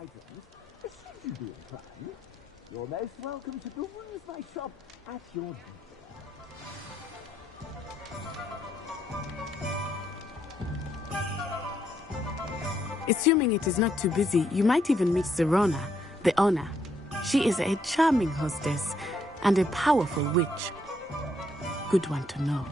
items, should you be inclined, you're most welcome to peruse my shop at your leisure. Assuming it is not too busy, you might even meet Sirona, the owner. She is a charming hostess and a powerful witch. Good one to know.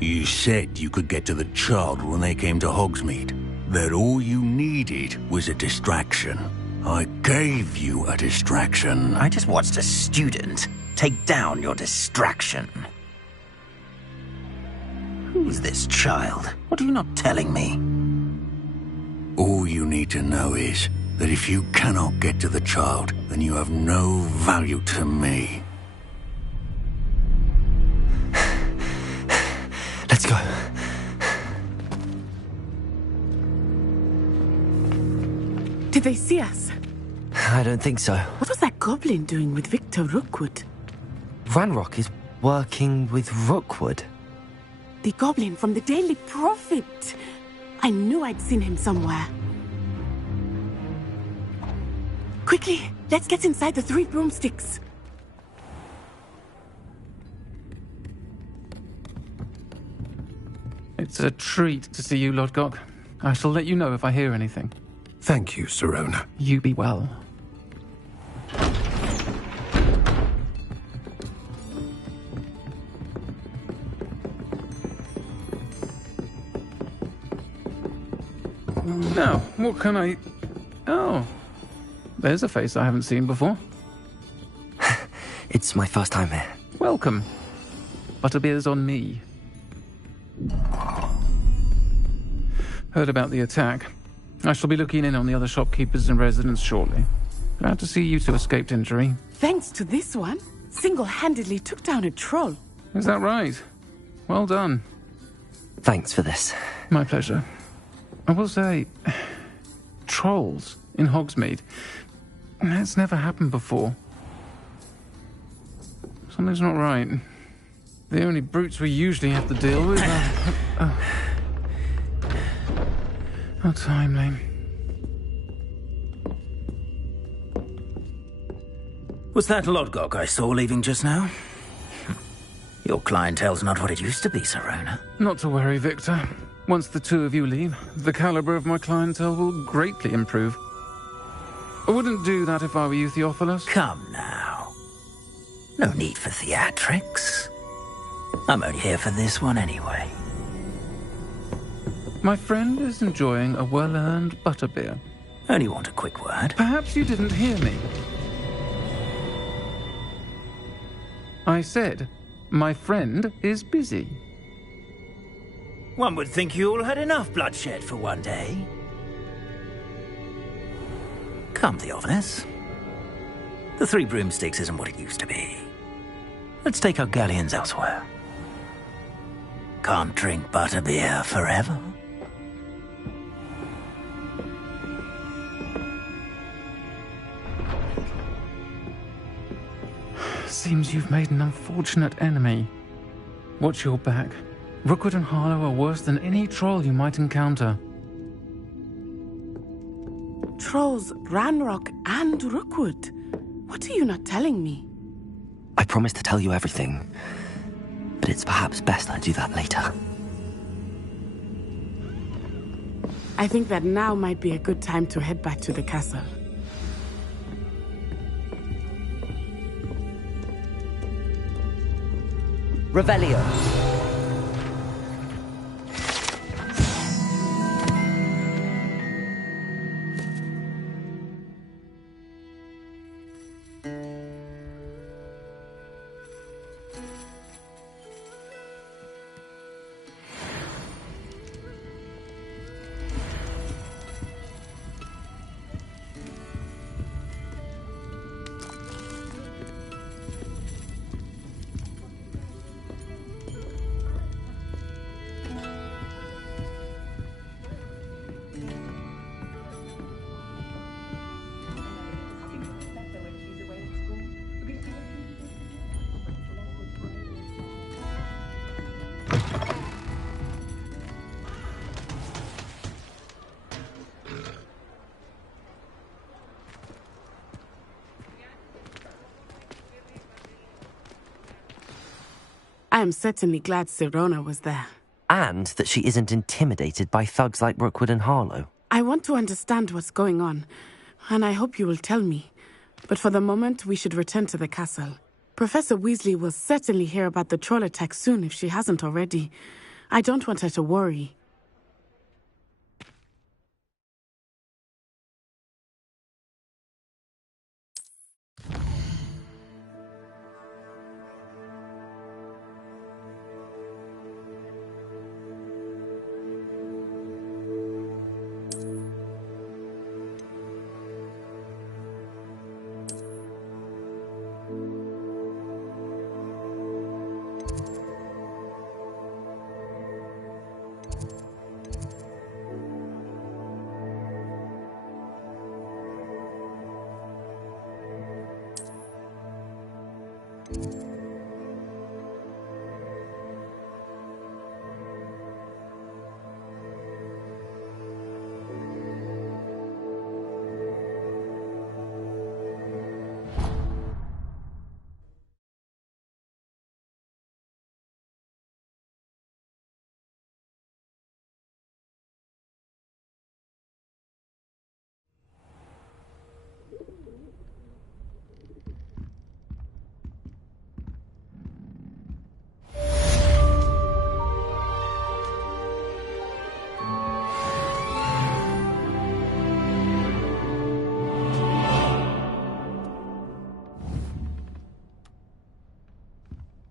You said you could get to the child when they came to Hogsmeade. That all you needed was a distraction. I gave you a distraction. I just watched a student take down your distraction. Who's this child? What are you not telling me? All you need to know is that if you cannot get to the child, then you have no value to me. Let's go. Did they see us? I don't think so. What was that goblin doing with Victor Rookwood? Ranrock is working with Rookwood. The goblin from the Daily Prophet. I knew I'd seen him somewhere. Quickly, let's get inside the 3 broomsticks. It's a treat to see you, Lodgok. I shall let you know if I hear anything. Thank you, Sirona. You be well. Now, what can I... Oh, there's a face I haven't seen before. It's my first time here. Welcome. Butterbeer's on me. Heard about the attack. I shall be looking in on the other shopkeepers and residents shortly. Glad to see you two escaped injury. Thanks to this one, single-handedly took down a troll. Is that right? Well done. Thanks for this. My pleasure. I will say, trolls in Hogsmeade. That's never happened before. Something's not right. The only brutes we usually have to deal with are... How timely. Was that Lodgok I saw leaving just now? Your clientele's not what it used to be, Sirona. Not to worry, Victor. Once the two of you leave, the caliber of my clientele will greatly improve. I wouldn't do that if I were you, Theophilus. Come now. No need for theatrics. I'm only here for this one anyway. My friend is enjoying a well-earned butterbeer. Only want a quick word. Perhaps you didn't hear me. I said, my friend is busy. One would think you all had enough bloodshed for one day. Come, Theophilus. The 3 broomsticks isn't what it used to be. Let's take our galleons elsewhere. Can't drink butterbeer forever. Seems you've made an unfortunate enemy. Watch your back. Rookwood and Harlow are worse than any troll you might encounter. Trolls, Ranrock, and Rookwood. What are you not telling me? I promise to tell you everything, but it's perhaps best I do that later. I think that now might be a good time to head back to the castle. Revelio. I am certainly glad Sirona was there. And that she isn't intimidated by thugs like Rookwood and Harlow. I want to understand what's going on, and I hope you will tell me. But for the moment, we should return to the castle. Professor Weasley will certainly hear about the troll attack soon if she hasn't already. I don't want her to worry.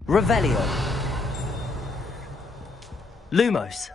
Revelio. Lumos.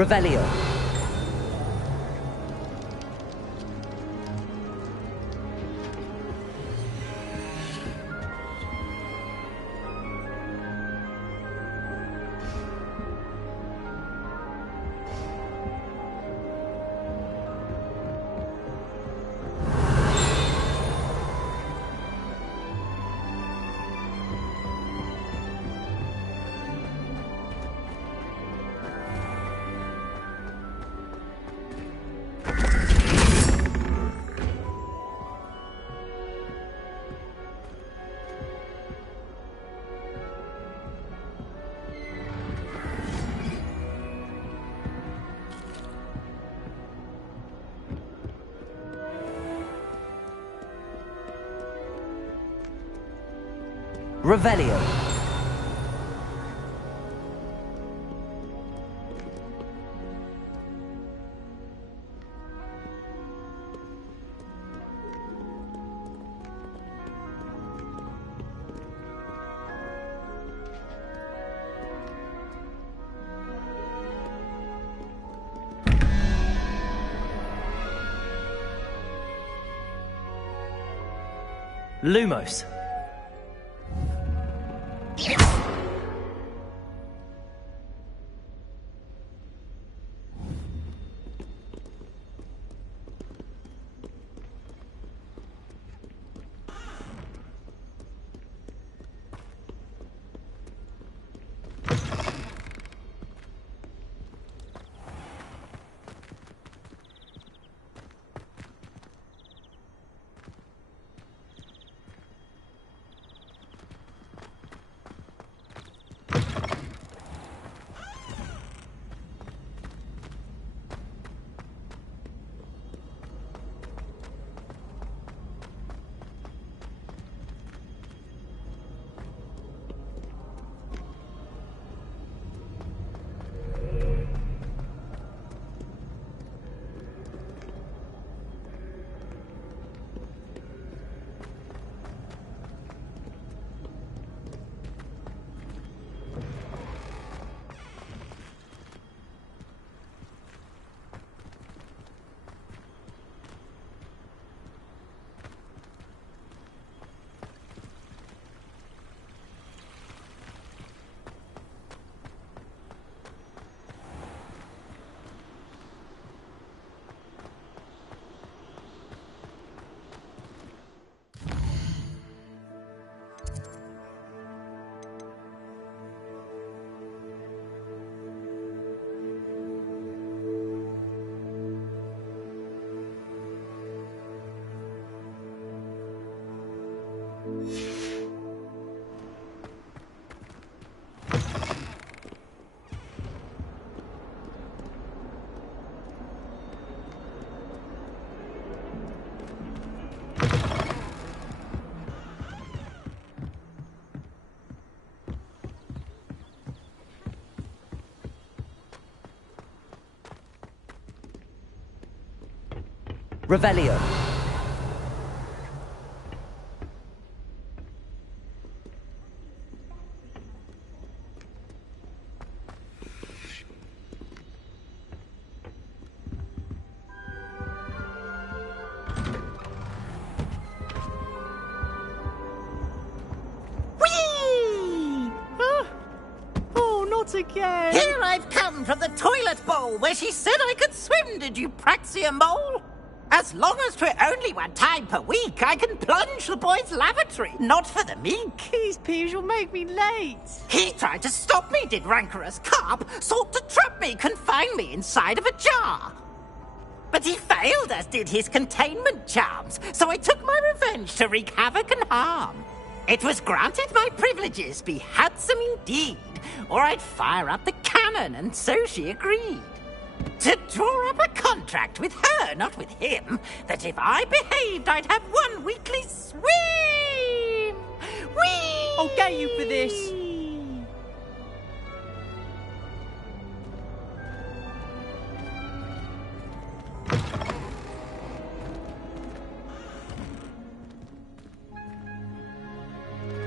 Revelio. Revelio. Lumos. Revelio. Again. Here I've come from the toilet bowl where she said I could swim, did you praxia mole? As long as 'twere only one time per week, I can plunge the boy's lavatory, not for the meek. These peeves will make me late. He tried to stop me, did rancorous carp, sought to trap me, confine me inside of a jar. But he failed, as did his containment charms, so I took my revenge to wreak havoc and harm. It was granted my privileges be handsome indeed, or I'd fire up the cannon, and so she agreed. To draw up a contract with her, not with him, that if I behaved, I'd have one weekly swim! Whee! I'll get you for this.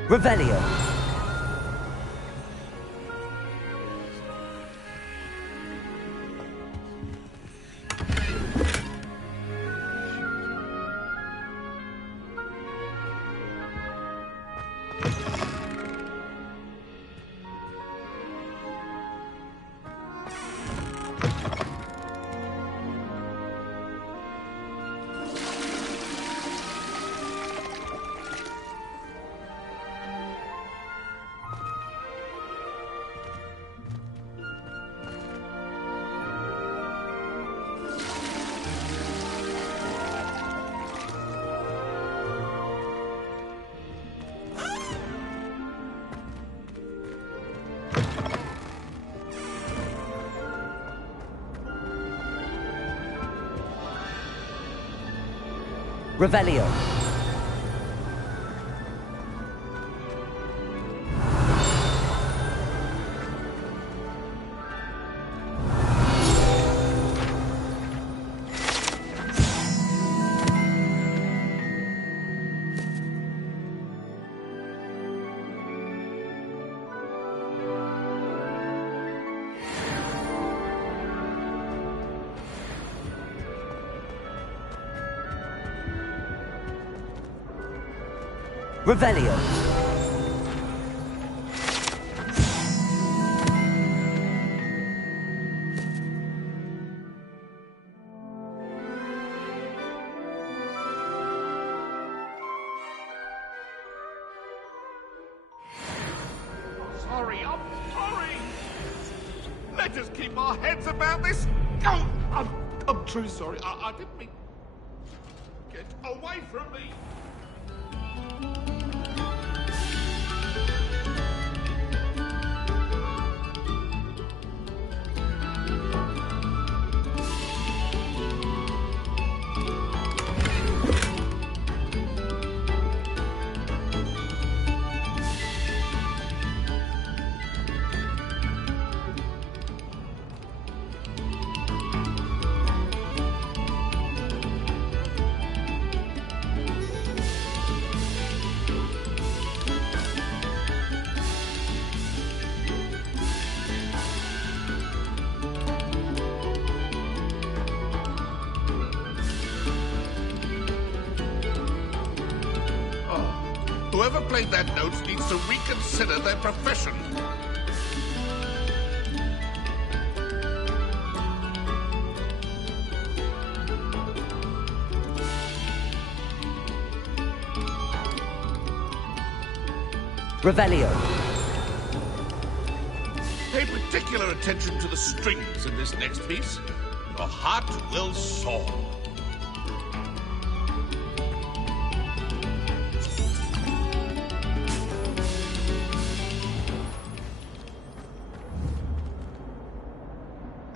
Revelio. Revelio. Revelio. Sorry, I'm sorry. Let us keep our heads about this. Oh, I'm truly sorry. I didn't mean. Get away from me. Whoever played that note needs to reconsider their profession. Revelio. Pay particular attention to the strings in this next piece. Your heart will soar.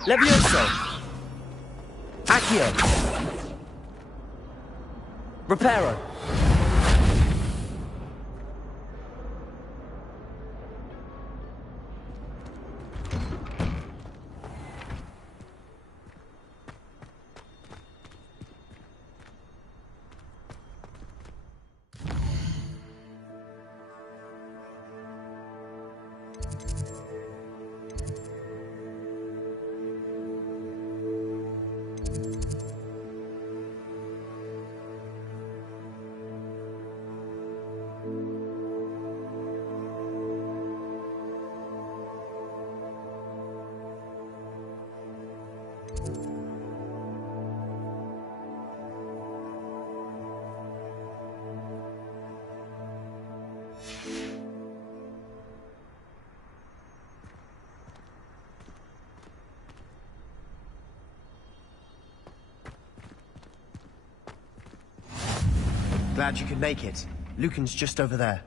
Levioso. Accio. Reparo. Glad you could make it. Lucan's just over there.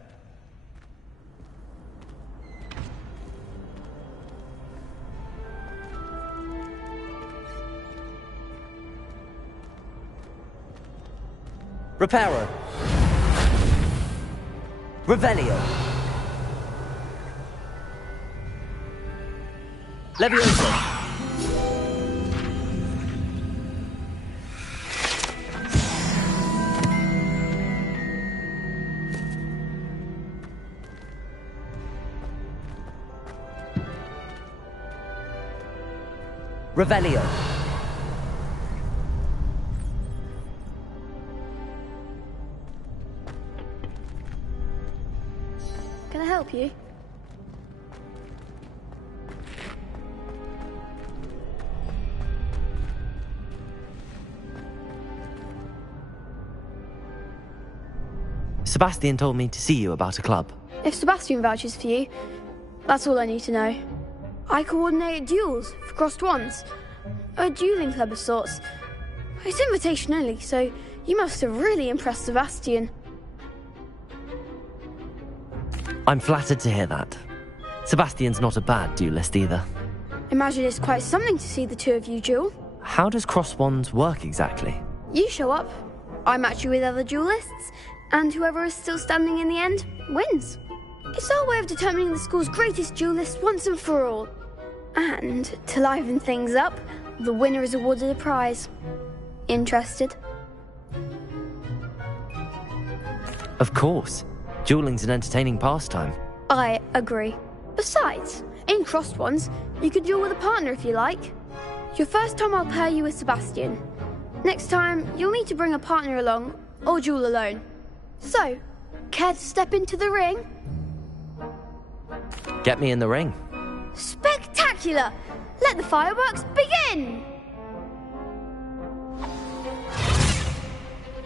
Reparo. Revelio. Levioso. Revelio. Can I help you? Sebastian told me to see you about a club. If Sebastian vouches for you, that's all I need to know. I coordinate duels for crossed wands. A dueling club of sorts. It's invitation only, so you must have really impressed Sebastian. I'm flattered to hear that. Sebastian's not a bad duelist either. Imagine it's quite something to see the two of you duel. How does cross wands work exactly? You show up, I match you with other duelists, and whoever is still standing in the end wins. It's our way of determining the school's greatest duelist once and for all. And to liven things up, the winner is awarded a prize. Interested? Of course. Dueling's an entertaining pastime. I agree. Besides, in crossed ones, you could duel with a partner if you like. Your first time I'll pair you with Sebastian. Next time, you'll need to bring a partner along, or duel alone. So, care to step into the ring? Get me in the ring. Spectacular! Let the fireworks begin!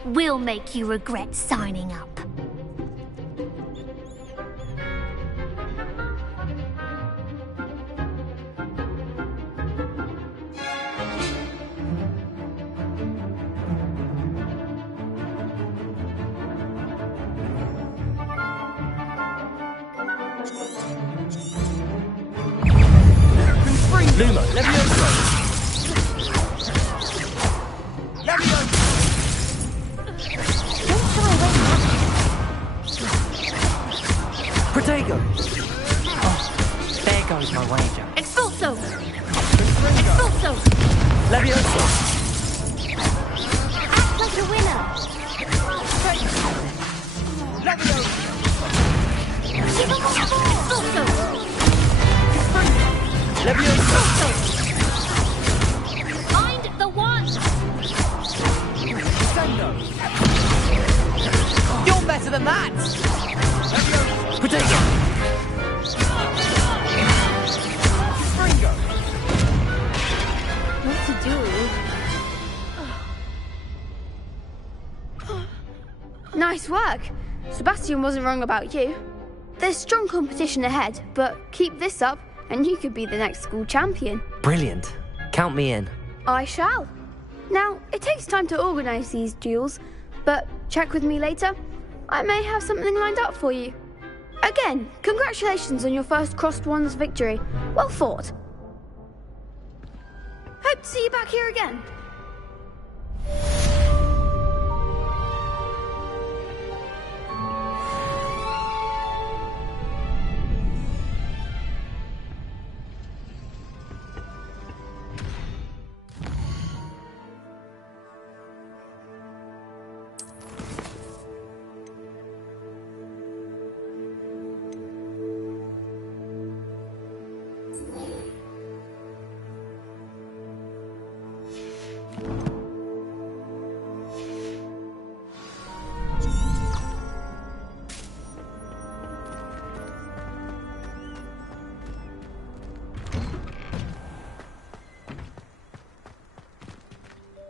We'll make you regret signing up. Luma, Levioso! Levioso! Protego! Oh, there goes my wager. Expulso! Expulso! Levioso! Act like a winner! Levioso! Give him one more! Expulso! Levioso! Find the one! You're better than that! Protego! What to do? Nice work. Sebastian wasn't wrong about you. There's strong competition ahead, but keep this up and you could be the next school champion. Brilliant. Count me in. I shall. Now, it takes time to organise these duels, but check with me later. I may have something lined up for you. Again, congratulations on your first crossed wands victory. Well fought. Hope to see you back here again.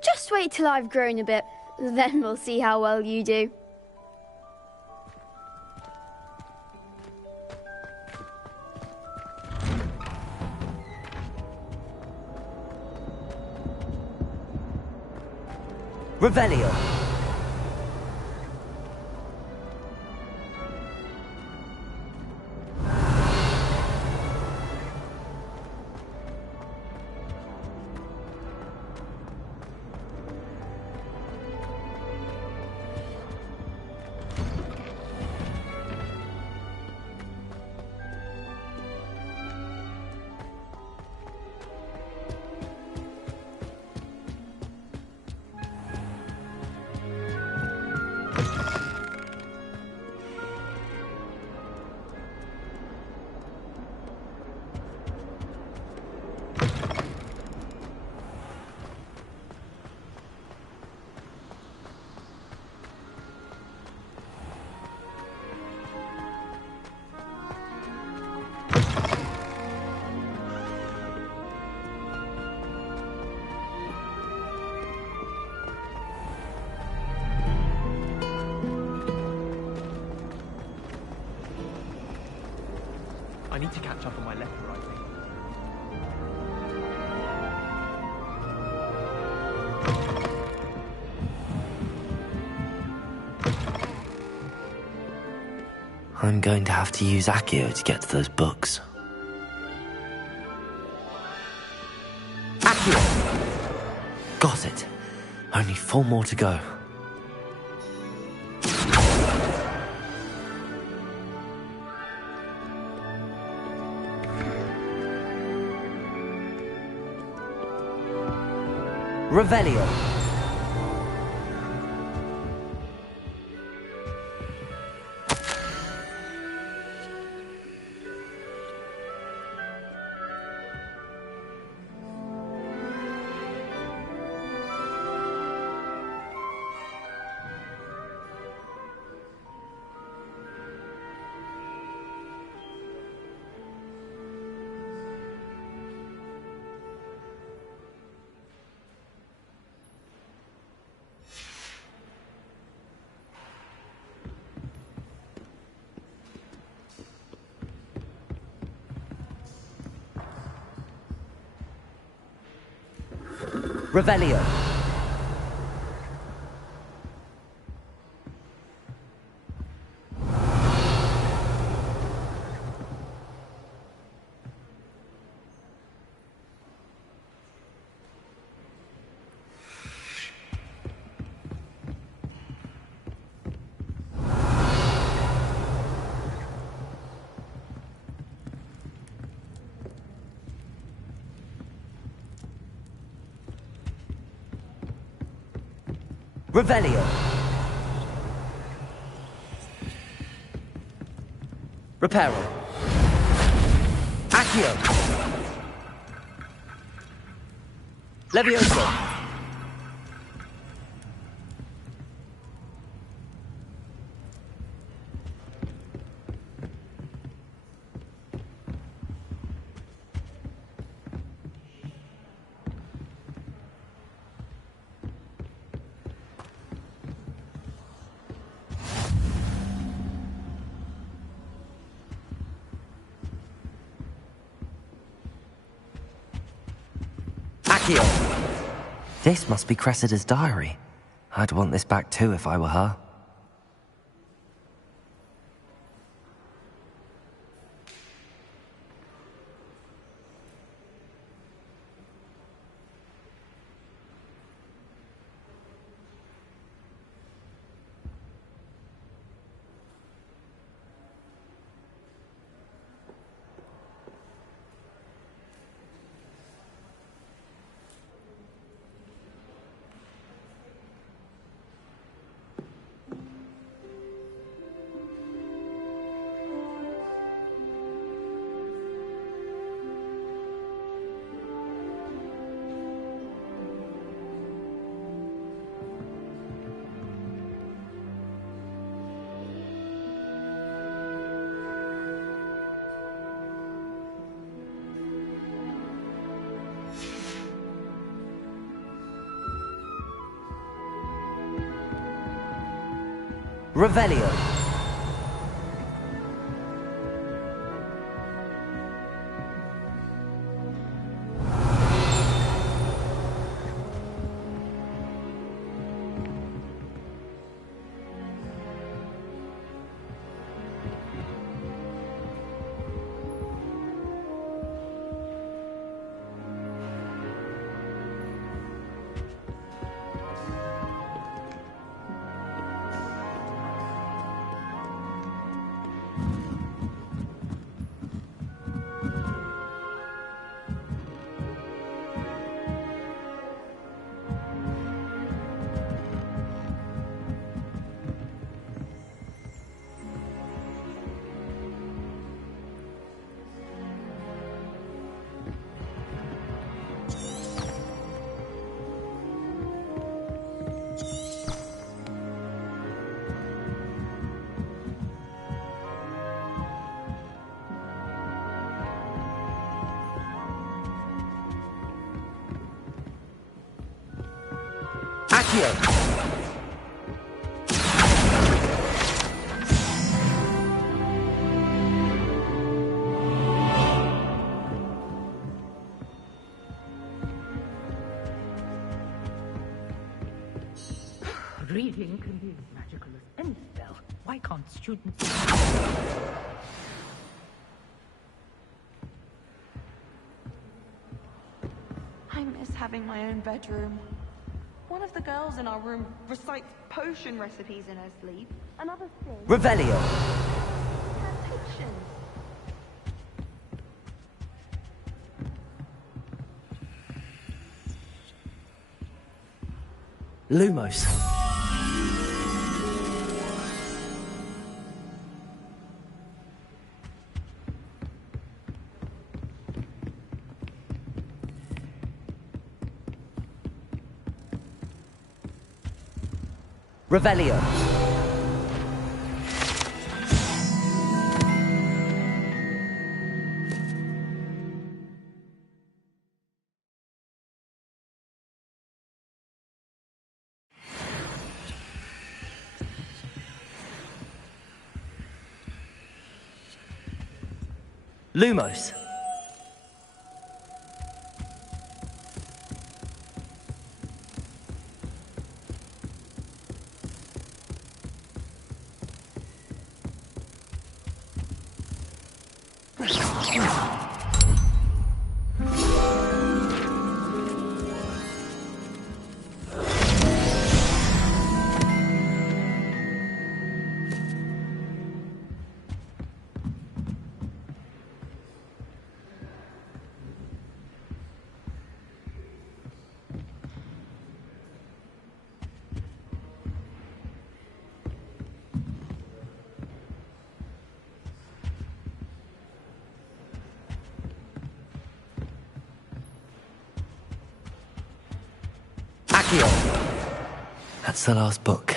Just wait till I've grown a bit, then we'll see how well you do. Revelio. I'm going to have to use Accio to get to those books. Accio! Got it. Only 4 more to go. Revelio. Revelio. Revelio. Reparo. Accio. Levioso. This must be Cressida's diary. I'd want this back too if I were her. Revelio. Accio. Reading can be as magical as any spell. Why Why can't students... I miss having my own bedroom. One of the girls in our room recites potion recipes in her sleep. Another thing. Revelio. Patience. Lumos. Revelio. Lumos. That's the last book.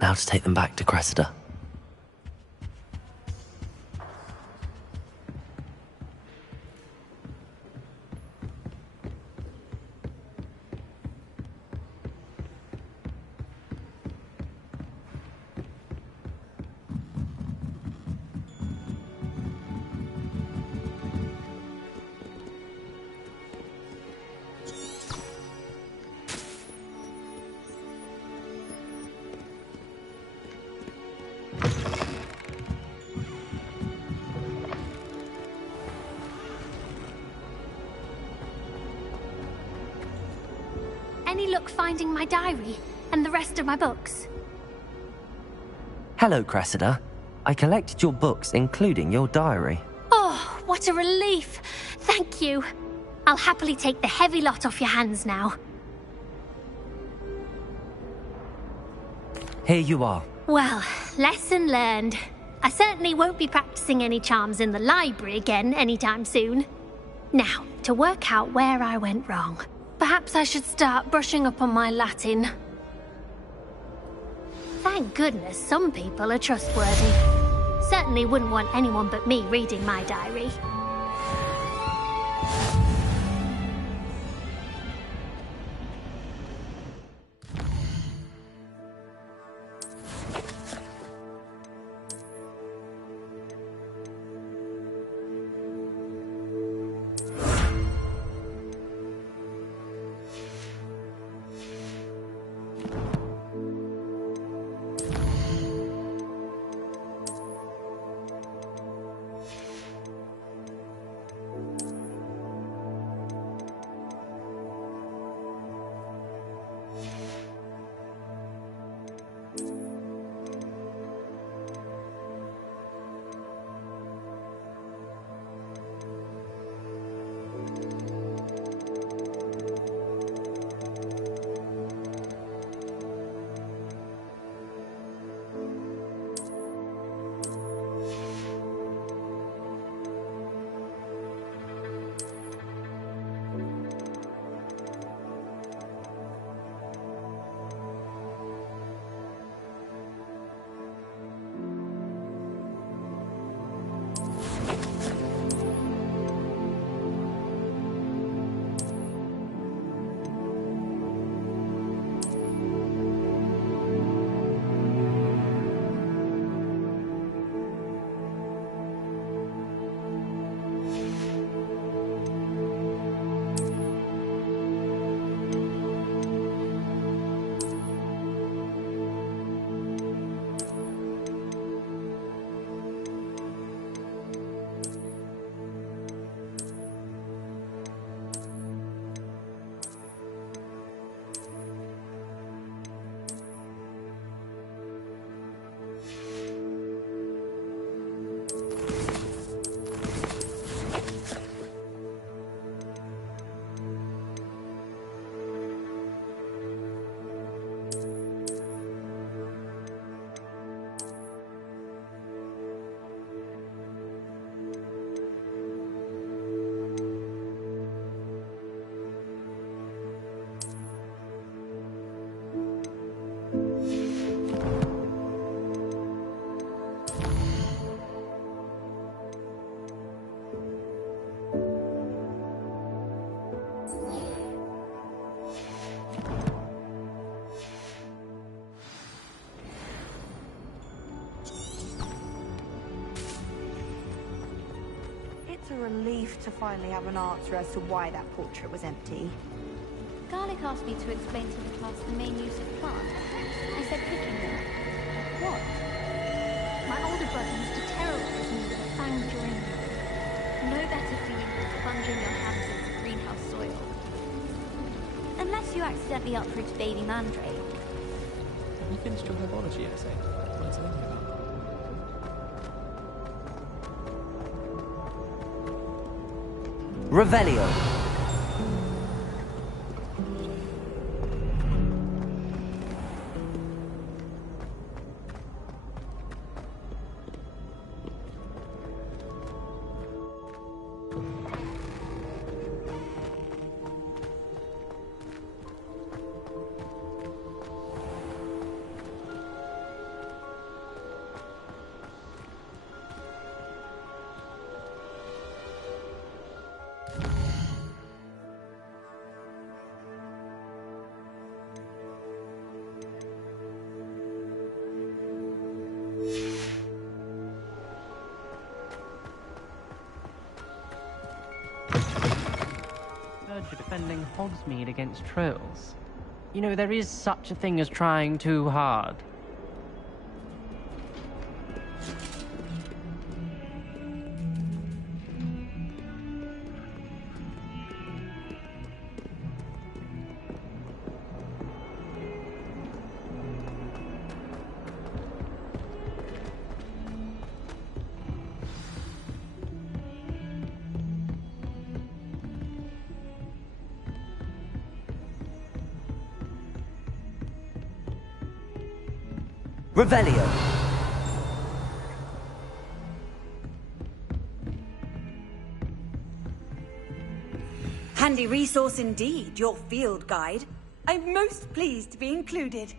Now to take them back to Cressida. Any luck finding my diary and the rest of my books? Hello, Cressida. I collected your books, including your diary. Oh, what a relief. Thank you. I'll happily take the heavy lot off your hands now. Here you are. Well, lesson learned. I certainly won't be practicing any charms in the library again anytime soon. Now, to work out where I went wrong. Perhaps I should start brushing up on my Latin. Thank goodness some people are trustworthy. Certainly wouldn't want anyone but me reading my diary. to finally have an answer as to why that portrait was empty. Garlic asked me to explain to the class the main use of plants. I said picking them. What? My older brother used to terrorize me with a fanged geranium. No better feeling than plunging your hands into greenhouse soil. Unless you accidentally uproot a baby mandrake. Have you finished your herbology essay? What is it about? Revelio. Defending Hogsmeade against trolls. You know, there is such a thing as trying too hard. Revelio. Handy resource indeed, your field guide. I'm most pleased to be included.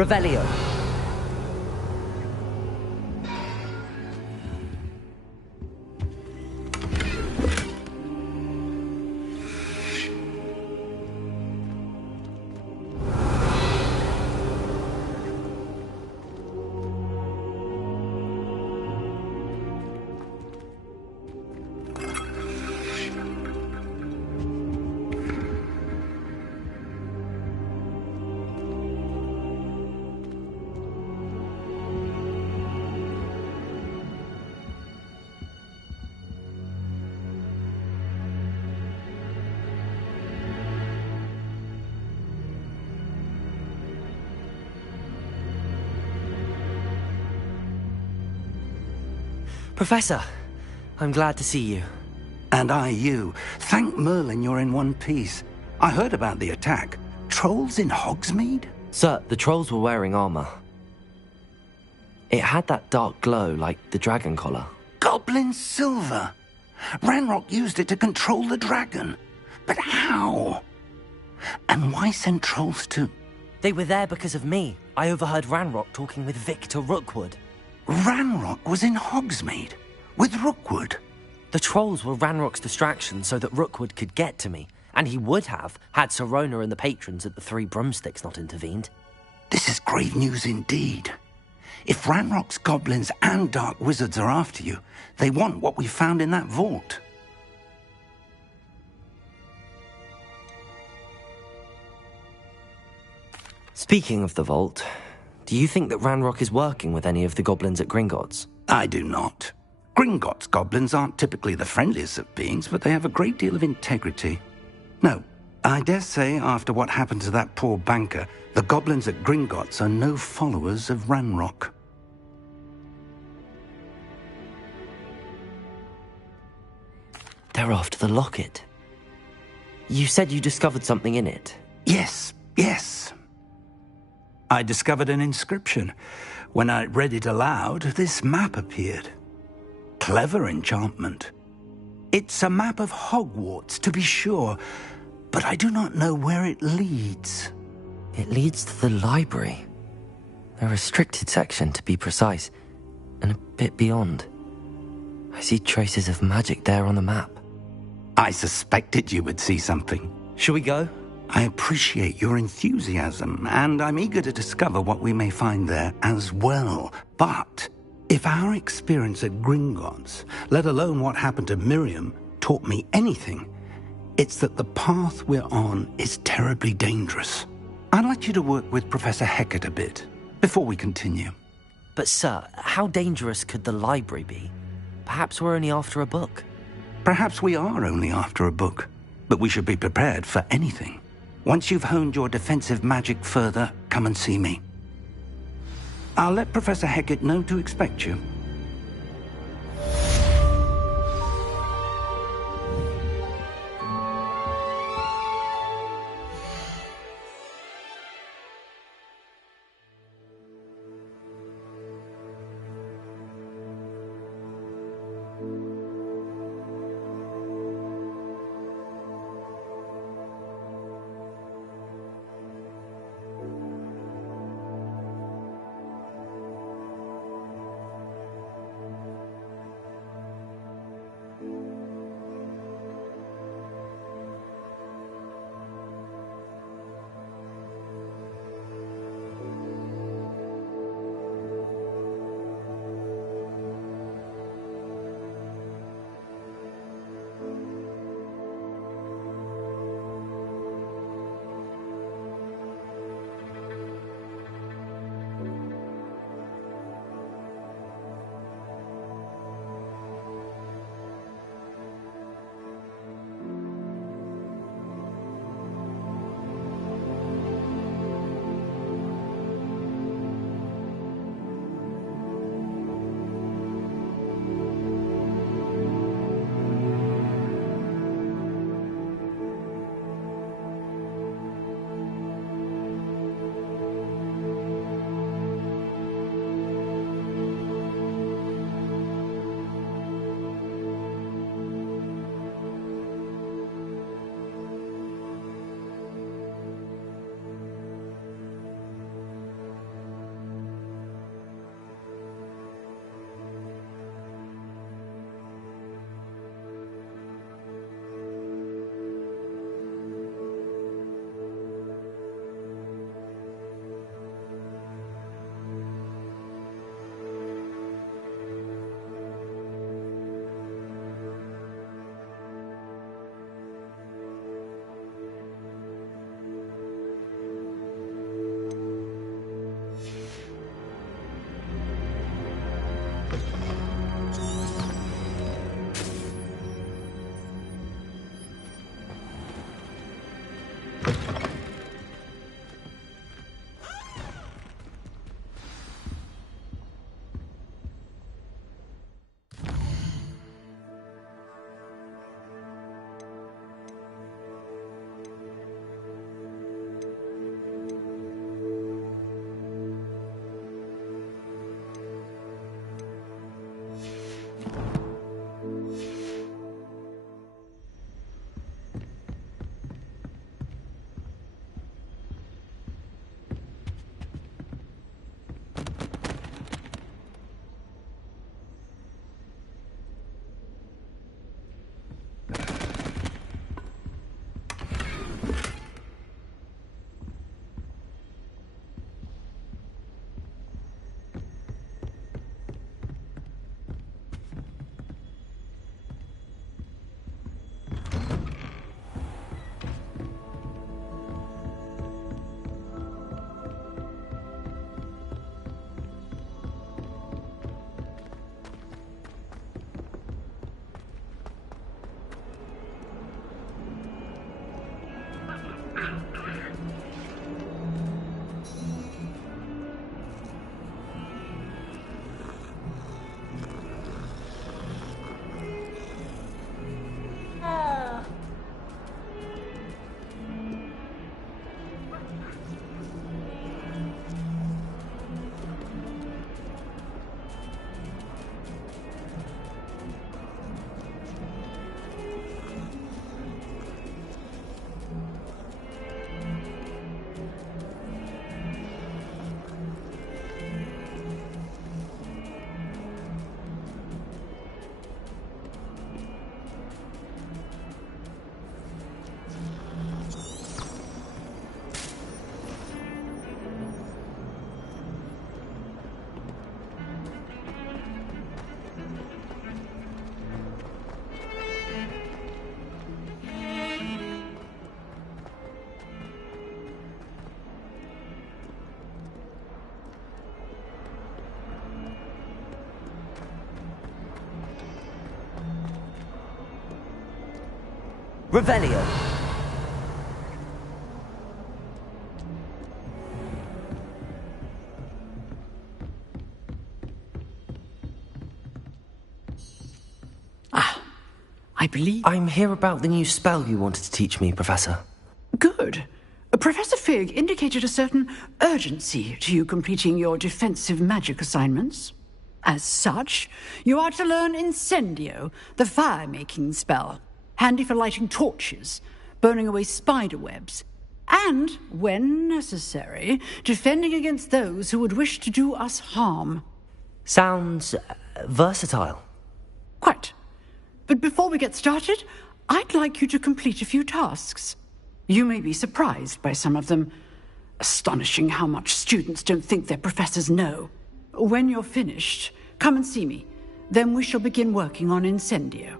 Revelio. Professor, I'm glad to see you. And I you. Thank Merlin you're in one piece. I heard about the attack. Trolls in Hogsmeade? Sir, the trolls were wearing armor. It had that dark glow like the dragon collar. Goblin silver! Ranrock used it to control the dragon. But how? And why send trolls to... They were there because of me. I overheard Ranrock talking with Victor Rookwood. Ranrock was in Hogsmeade? With Rookwood? The trolls were Ranrock's distraction so that Rookwood could get to me. And he would have, had Sirona and the patrons at the Three Broomsticks not intervened. This is grave news indeed. If Ranrock's goblins and dark wizards are after you, they want what we found in that vault. Speaking of the vault, do you think that Ranrock is working with any of the goblins at Gringotts? I do not. Gringotts goblins aren't typically the friendliest of beings, but they have a great deal of integrity. No, I dare say after what happened to that poor banker, the goblins at Gringotts are no followers of Ranrock. They're after the locket. You said you discovered something in it. Yes. I discovered an inscription. When I read it aloud, this map appeared. Clever enchantment. It's a map of Hogwarts, to be sure, but I do not know where it leads. It leads to the library. A restricted section, to be precise, and a bit beyond. I see traces of magic there on the map. I suspected you would see something. Shall we go? I appreciate your enthusiasm, and I'm eager to discover what we may find there as well. But if our experience at Gringotts, let alone what happened to Miriam, taught me anything, it's that the path we're on is terribly dangerous. I'd like you to work with Professor Hecat a bit before we continue. But sir, how dangerous could the library be? Perhaps we're only after a book. Perhaps we are only after a book, but we should be prepared for anything. Once you've honed your defensive magic further, come and see me. I'll let Professor Hecat know to expect you. Revelio. I believe... I'm here about the new spell you wanted to teach me, Professor. Good. Professor Fig indicated a certain urgency to you completing your defensive magic assignments. As such, you are to learn Incendio, the fire-making spell, handy for lighting torches, burning away spider webs, and, when necessary, defending against those who would wish to do us harm. Sounds versatile. Quite. But before we get started, I'd like you to complete a few tasks. You may be surprised by some of them. Astonishing how much students don't think their professors know. When you're finished, come and see me. Then we shall begin working on Incendio.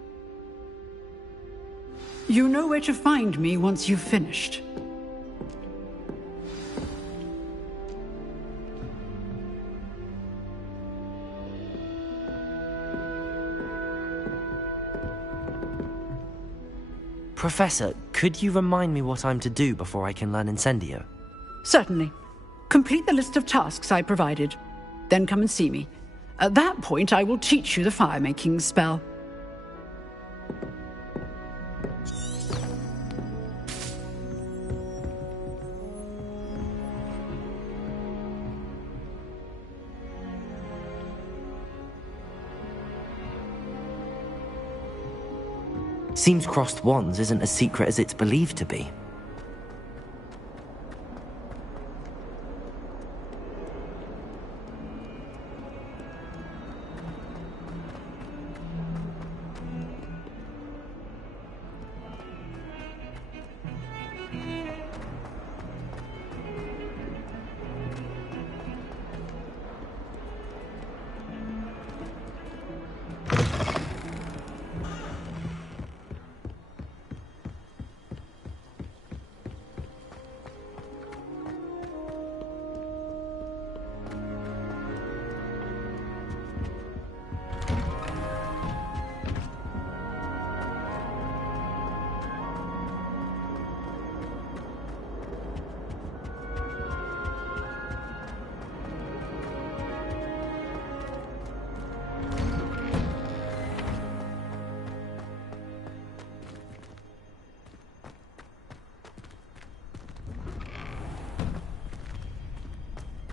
You know where to find me once you've finished. Professor, could you remind me what I'm to do before I can learn Incendio? Certainly. Complete the list of tasks I provided. Then come and see me. At that point, I will teach you the fire-making spell. Seems crossed wands isn't as secret as it's believed to be.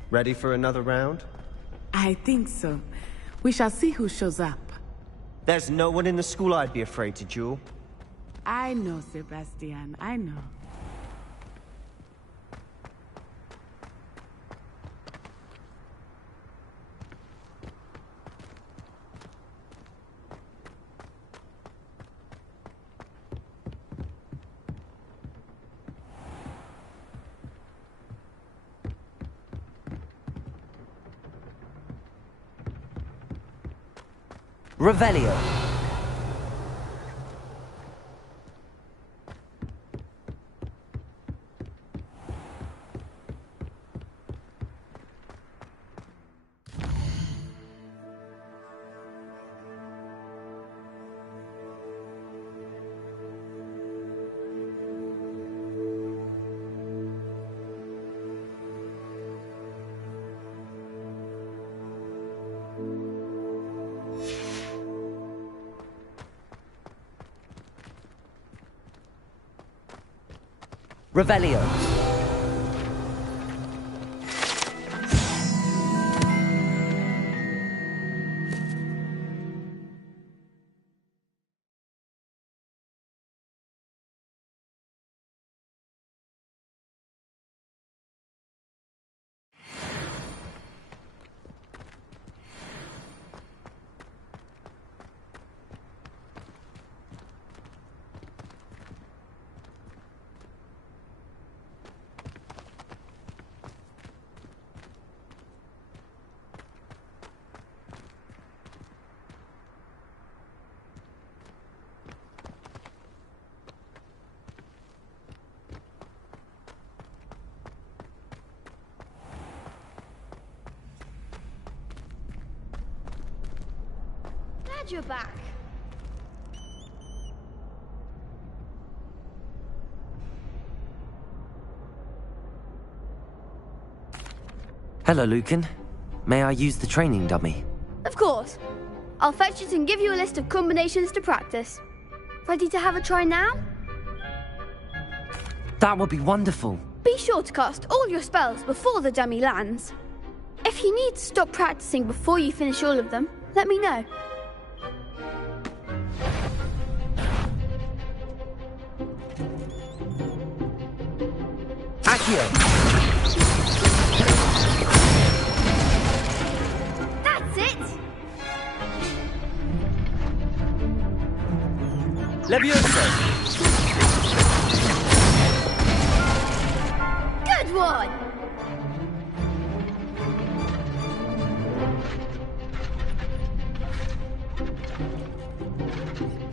Ready for another round? I think so. We shall see who shows up. There's no one in the school I'd be afraid to duel. I know, Sebastian, I know. Revelio. Revelio. Glad you're back. Hello, Lucan. May I use the training dummy? Of course. I'll fetch it and give you a list of combinations to practice. Ready to have a try now? That would be wonderful. Be sure to cast all your spells before the dummy lands. If you need to stop practicing before you finish all of them, let me know. Accio! That's it! Levioso! Good one!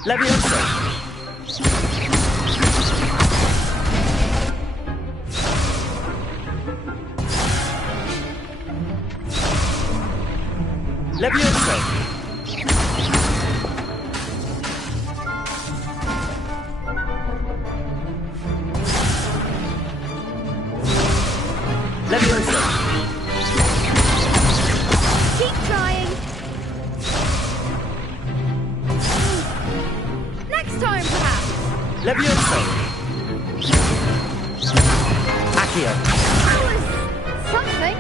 Levioso! Levioso! Levioso! Keep trying! Next time, perhaps! Levioso! Accio! That was something!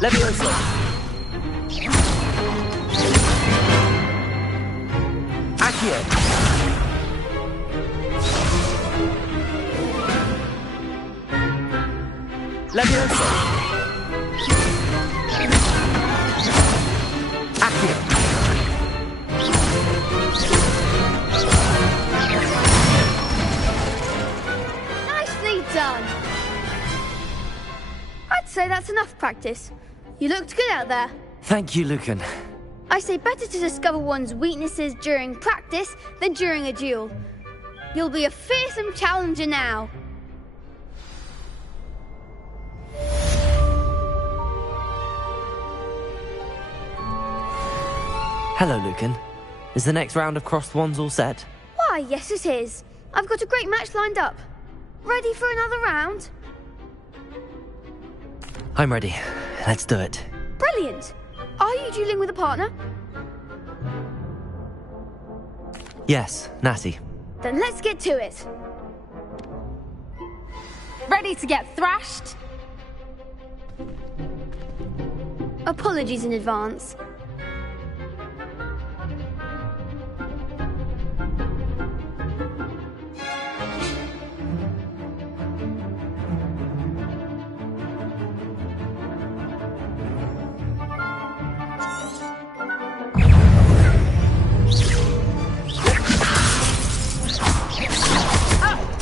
Levioso! Accio! Levioso! Accio! Nicely done! I'd say that's enough practice. You looked good out there. Thank you, Lucan. I say better to discover one's weaknesses during practice than during a duel. You'll be a fearsome challenger now. Hello, Lucan. Is the next round of crossed wands all set? Why, yes it is. I've got a great match lined up. Ready for another round? I'm ready. Let's do it. Brilliant! Are you dueling with a partner? Yes, Natty. Then let's get to it. Ready to get thrashed? Apologies in advance.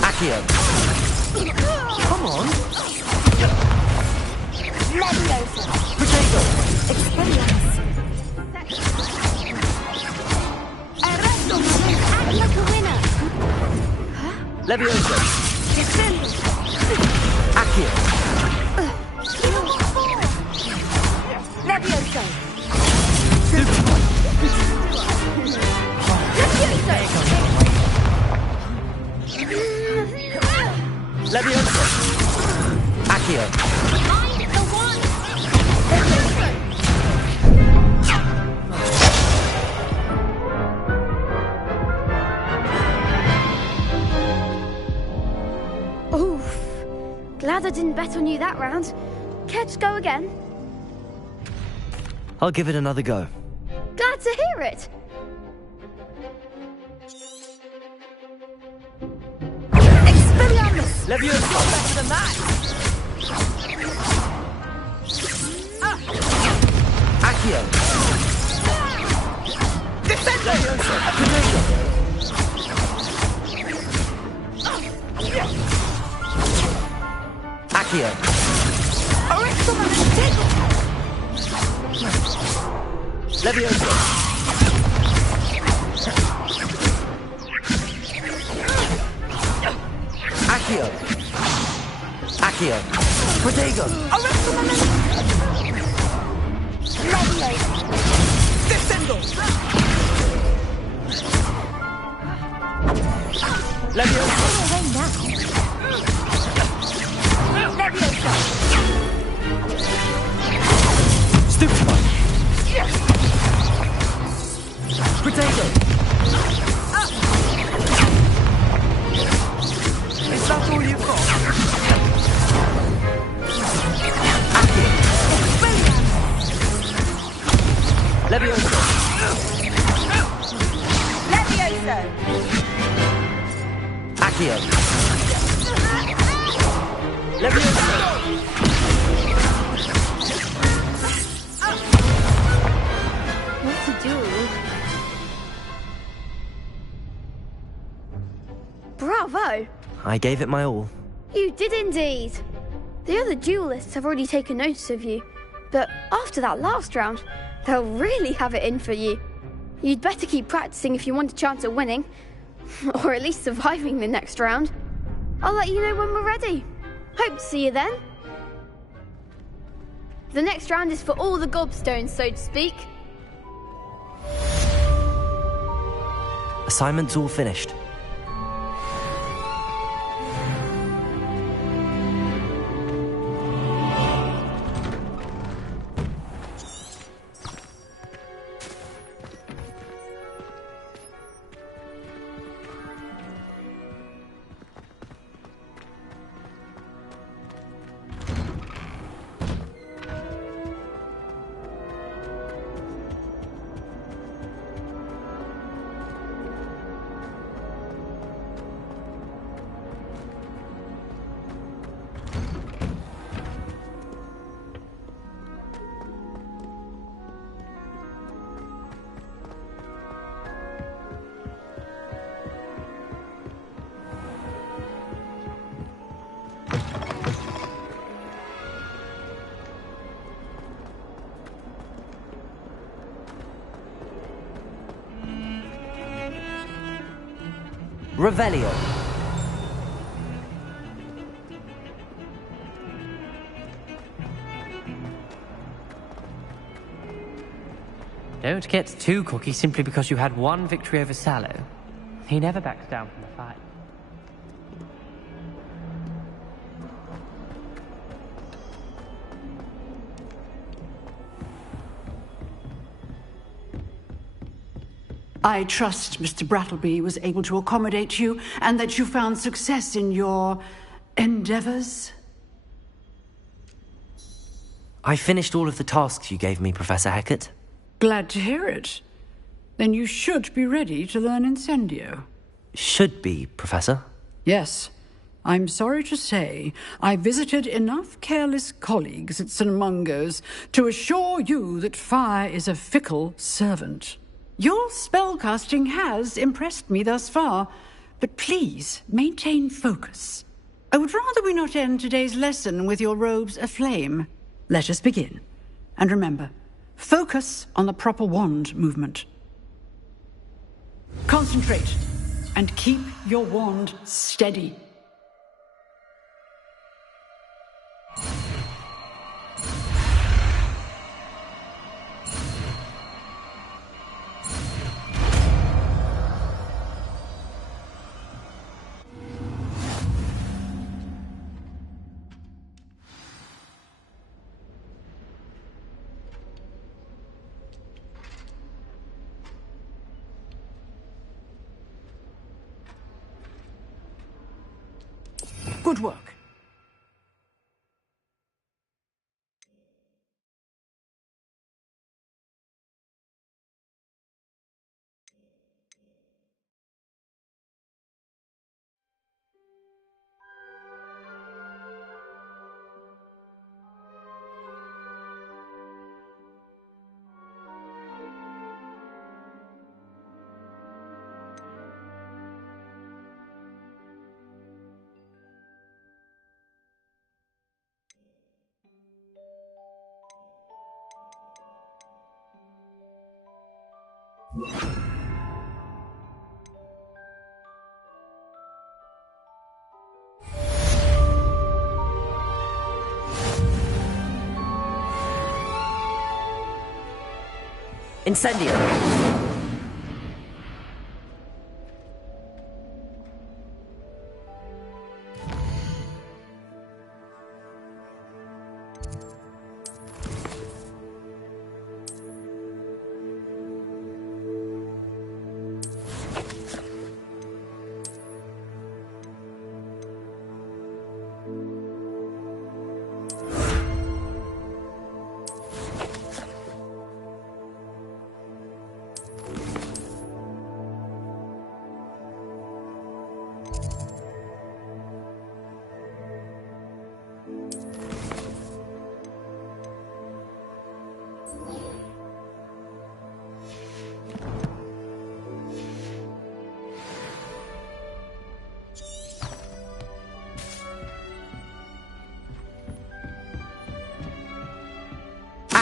Accio! Come on! Leviosa! Potato! Expelliarmus! Arresto! Act like a winner! Leviosa! Defendo! Accio! Leviosa! Leviosa! Accio! Mind the one! Oof. Glad I didn't bet on you that round. Care to go again? I'll give it another go. Glad to hear it. Expelliarmus! Leviosa! Better than that! Accio! Defender! Leviosa! Potato! Accio! Arresto Leviosa! Accio! Accio! Potato! Arresto Leviosa! Defendo! Leviosa! Leviosa! Stupefy! Potato! Is that all you've got? Accio! Leviosa! Leviosa! Accio! Leviosa! What to do? Bravo! I gave it my all. You did indeed. The other duelists have already taken notice of you, but after that last round, they'll really have it in for you. You'd better keep practicing if you want a chance at winning, or at least surviving the next round. I'll let you know when we're ready. Hope to see you then. The next round is for all the gobstones, so to speak. Assignment's all finished. Revelio. Don't get too cocky simply because you had one victory over Sallow. He never backs down from the fight. I trust Mr. Brattleby was able to accommodate you and that you found success in your endeavors. I finished all of the tasks you gave me, Professor Hecat. Glad to hear it. Then you should be ready to learn Incendio. Should be, Professor. Yes. I'm sorry to say I visited enough careless colleagues at St. Mungo's to assure you that fire is a fickle servant. Your spellcasting has impressed me thus far, but please maintain focus. I would rather we not end today's lesson with your robes aflame. Let us begin. And remember, focus on the proper wand movement. Concentrate and keep your wand steady. Good work. Incendio!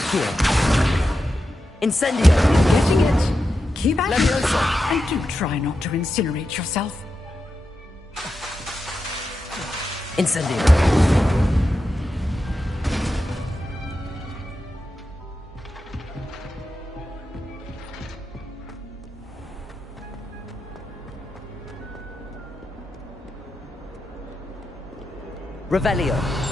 Accio. Incendio. Getting it. Keep at it. Leviosa. And do try not to incinerate yourself. Incendio. Revelio.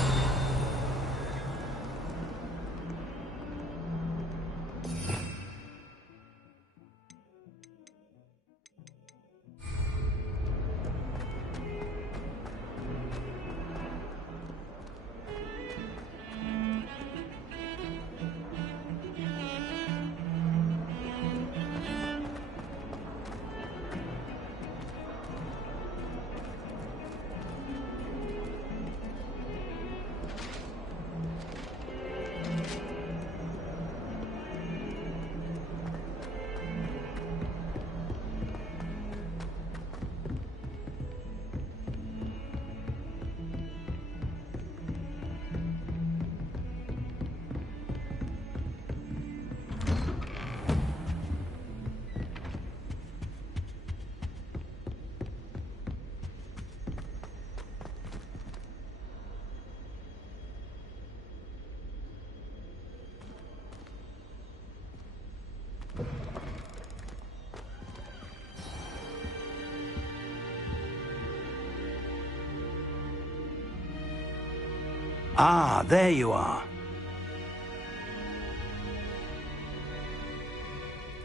Ah, there you are.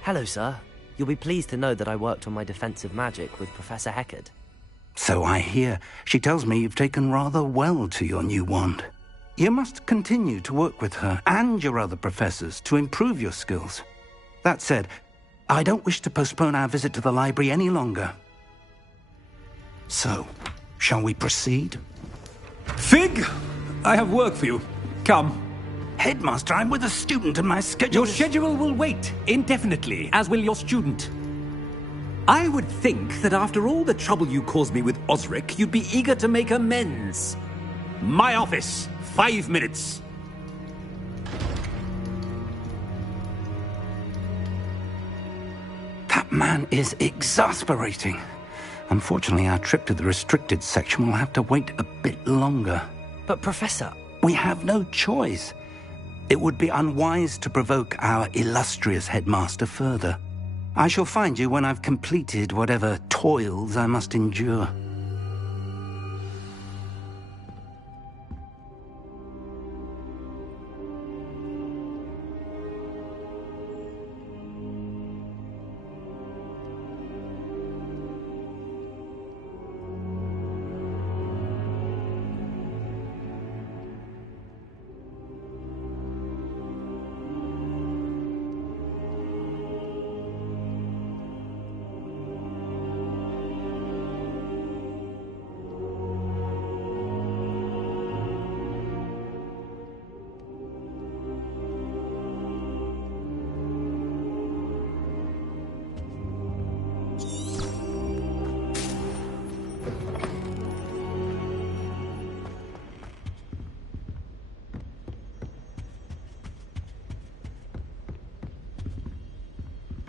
Hello, sir. You'll be pleased to know that I worked on my defensive magic with Professor Heckard. So I hear. She tells me you've taken rather well to your new wand. You must continue to work with her and your other professors to improve your skills. That said, I don't wish to postpone our visit to the library any longer. So, shall we proceed? Fig! I have work for you. Come. Headmaster, I'm with a student and my schedule... Your schedule will wait indefinitely, as will your student. I would think that after all the trouble you caused me with Osric, you'd be eager to make amends. My office. 5 minutes. That man is exasperating. Unfortunately, our trip to the restricted section will have to wait a bit longer. But, Professor... We have no choice. It would be unwise to provoke our illustrious headmaster further. I shall find you when I've completed whatever toils I must endure.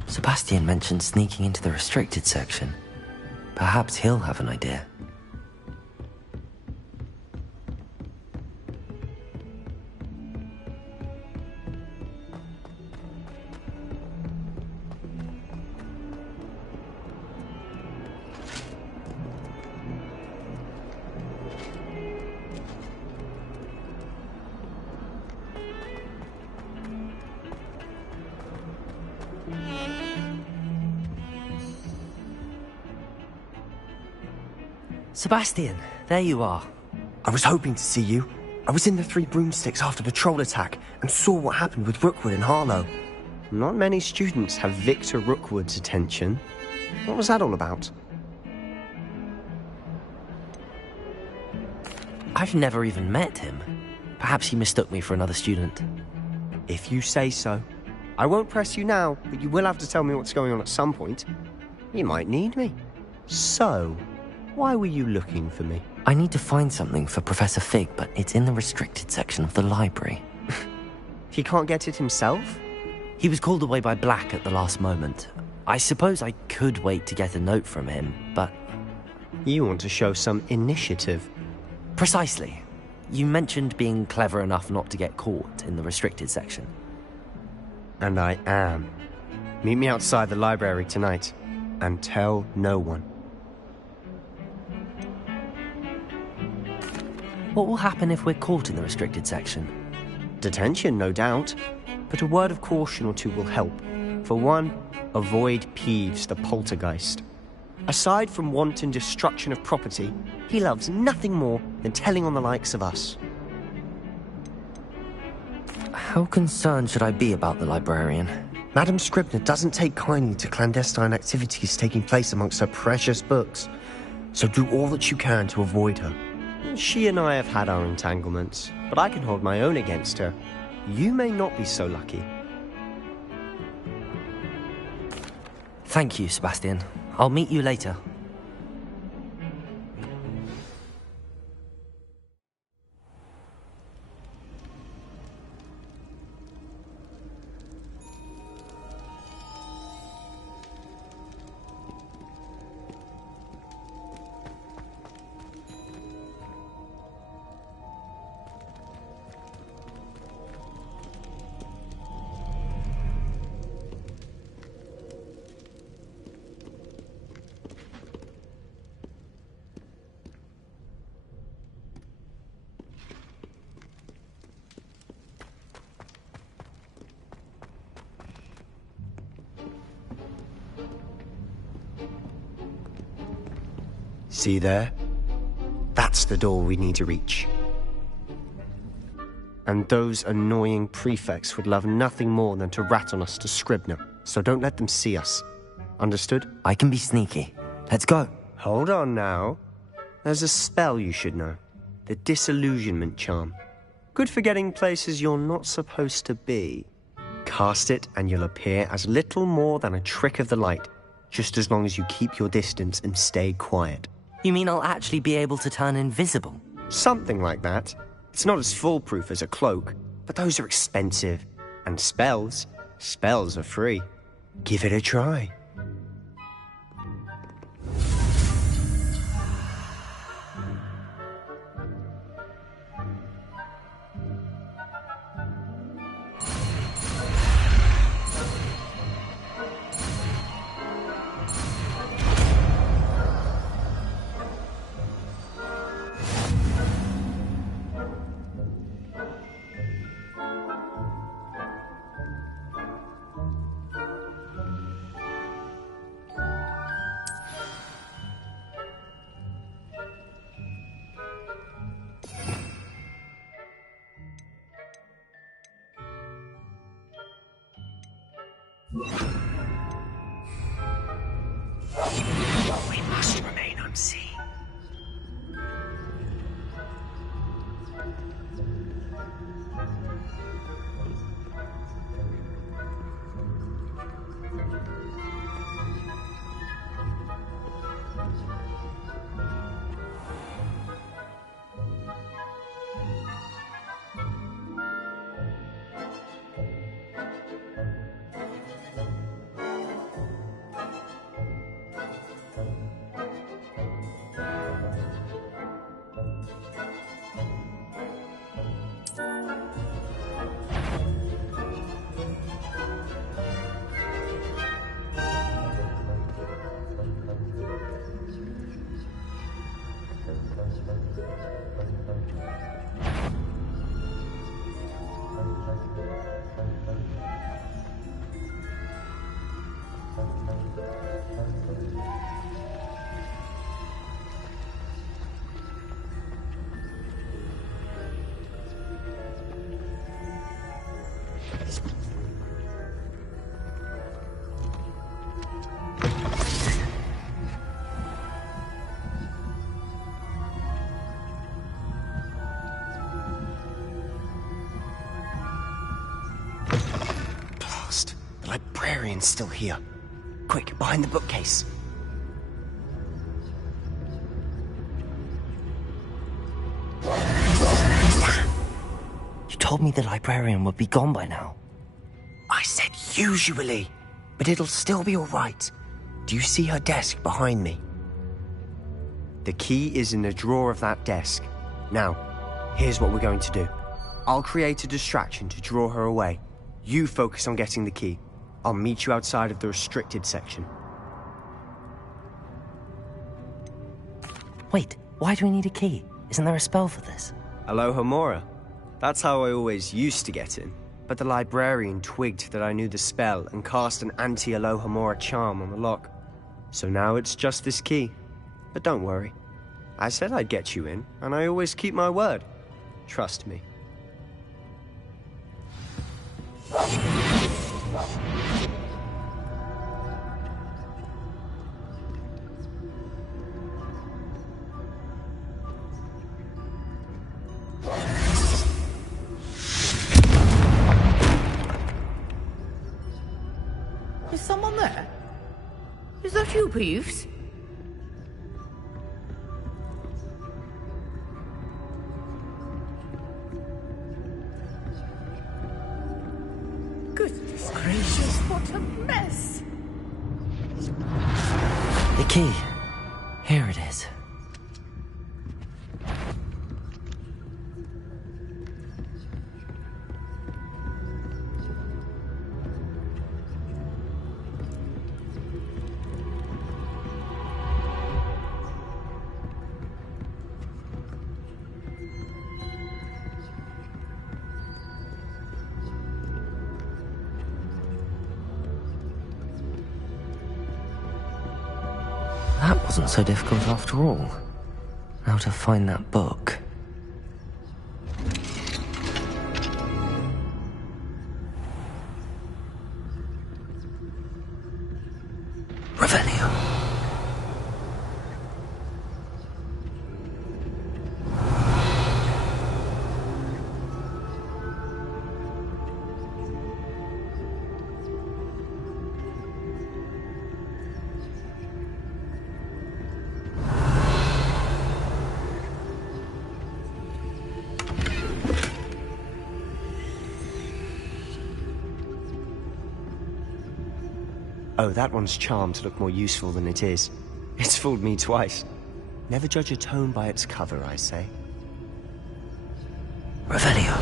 Sebastian mentioned sneaking into the restricted section. Perhaps he'll have an idea. Sebastian, there you are. I was hoping to see you. I was in the Three Broomsticks after the troll attack and saw what happened with Rookwood and Harlow. Not many students have Victor Rookwood's attention. What was that all about? I've never even met him. Perhaps he mistook me for another student. If you say so. I won't press you now, but you will have to tell me what's going on at some point. You might need me. So, why were you looking for me? I need to find something for Professor Fig, but it's in the restricted section of the library. He can't get it himself? He was called away by Black at the last moment. I suppose I could wait to get a note from him, but... You want to show some initiative. Precisely. You mentioned being clever enough not to get caught in the restricted section. And I am. Meet me outside the library tonight, and tell no one. What will happen if we're caught in the restricted section? Detention, no doubt. But a word of caution or two will help. For one, avoid Peeves the poltergeist. Aside from wanton destruction of property, he loves nothing more than telling on the likes of us. How concerned should I be about the librarian? Madame Scribner doesn't take kindly to clandestine activities taking place amongst her precious books, so do all that you can to avoid her. She and I have had our entanglements, but I can hold my own against her. You may not be so lucky. Thank you, Sebastian. I'll meet you later. See there? That's the door we need to reach. And those annoying prefects would love nothing more than to rat on us to Scribner, so don't let them see us. Understood? I can be sneaky. Let's go. Hold on now. There's a spell you should know. The disillusionment charm. Good for getting places you're not supposed to be. Cast it and you'll appear as little more than a trick of the light, just as long as you keep your distance and stay quiet. You mean I'll actually be able to turn invisible? Something like that. It's not as foolproof as a cloak, but those are expensive. And spells are free. Give it a try. We must remain unseen. The librarian's still here. Quick, behind the bookcase. You told told me the librarian would be gone by now. I said usually, but it'll still be all right. Do you see her desk behind me? The key is in the drawer of that desk. Now, here's what we're going to do. I'll create a distraction to draw her away. You focus on getting the key. I'll meet you outside of the restricted section. Wait, why do we need a key? Isn't there a spell for this? Aloha Mora. That's how I always used to get in. But the librarian twigged that I knew the spell and cast an anti-Aloha Mora charm on the lock. So now it's just this key. But don't worry. I said I'd get you in, and I always keep my word. Trust me. Is someone there? Is that you, Peeves? Goodness gracious, what a mess! The key. Here it is. That wasn't so difficult after all. Now to find that book. Revelio. Oh, that one's charmed to look more useful than it is. It's fooled me twice. Never judge a tome by its cover, I say. Revelio.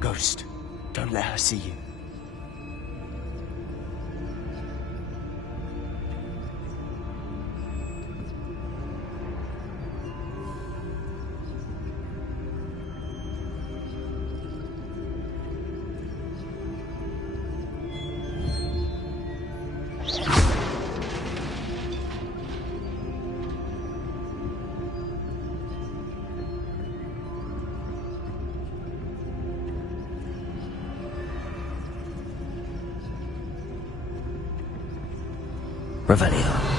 Ghost, don't let her see you. Revelio.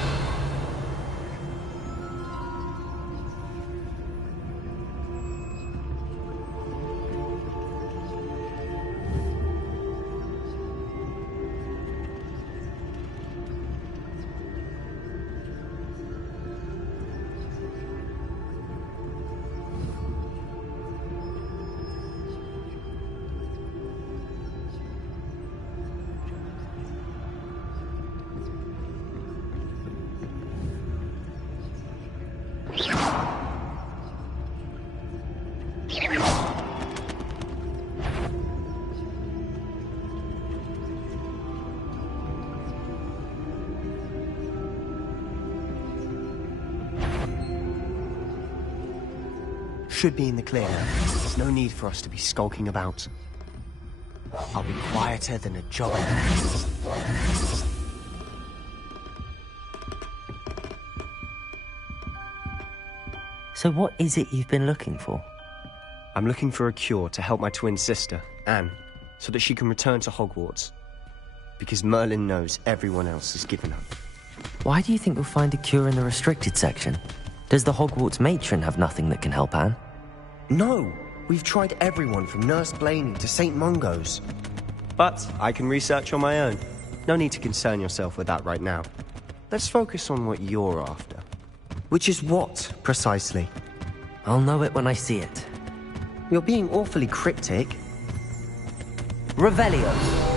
Should be in the clear now. There's no need for us to be skulking about. I'll be quieter than a job ant. So what is it you've been looking for? I'm looking for a cure to help my twin sister, Anne, so that she can return to Hogwarts. Because Merlin knows everyone else has given up. Why do you think you'll find a cure in the restricted section? Does the Hogwarts matron have nothing that can help Anne? No! We've tried everyone from Nurse Blaney to St. Mungo's. But I can research on my own. No need to concern yourself with that right now. Let's focus on what you're after. Which is what, precisely? I'll know it when I see it. You're being awfully cryptic. Revelio.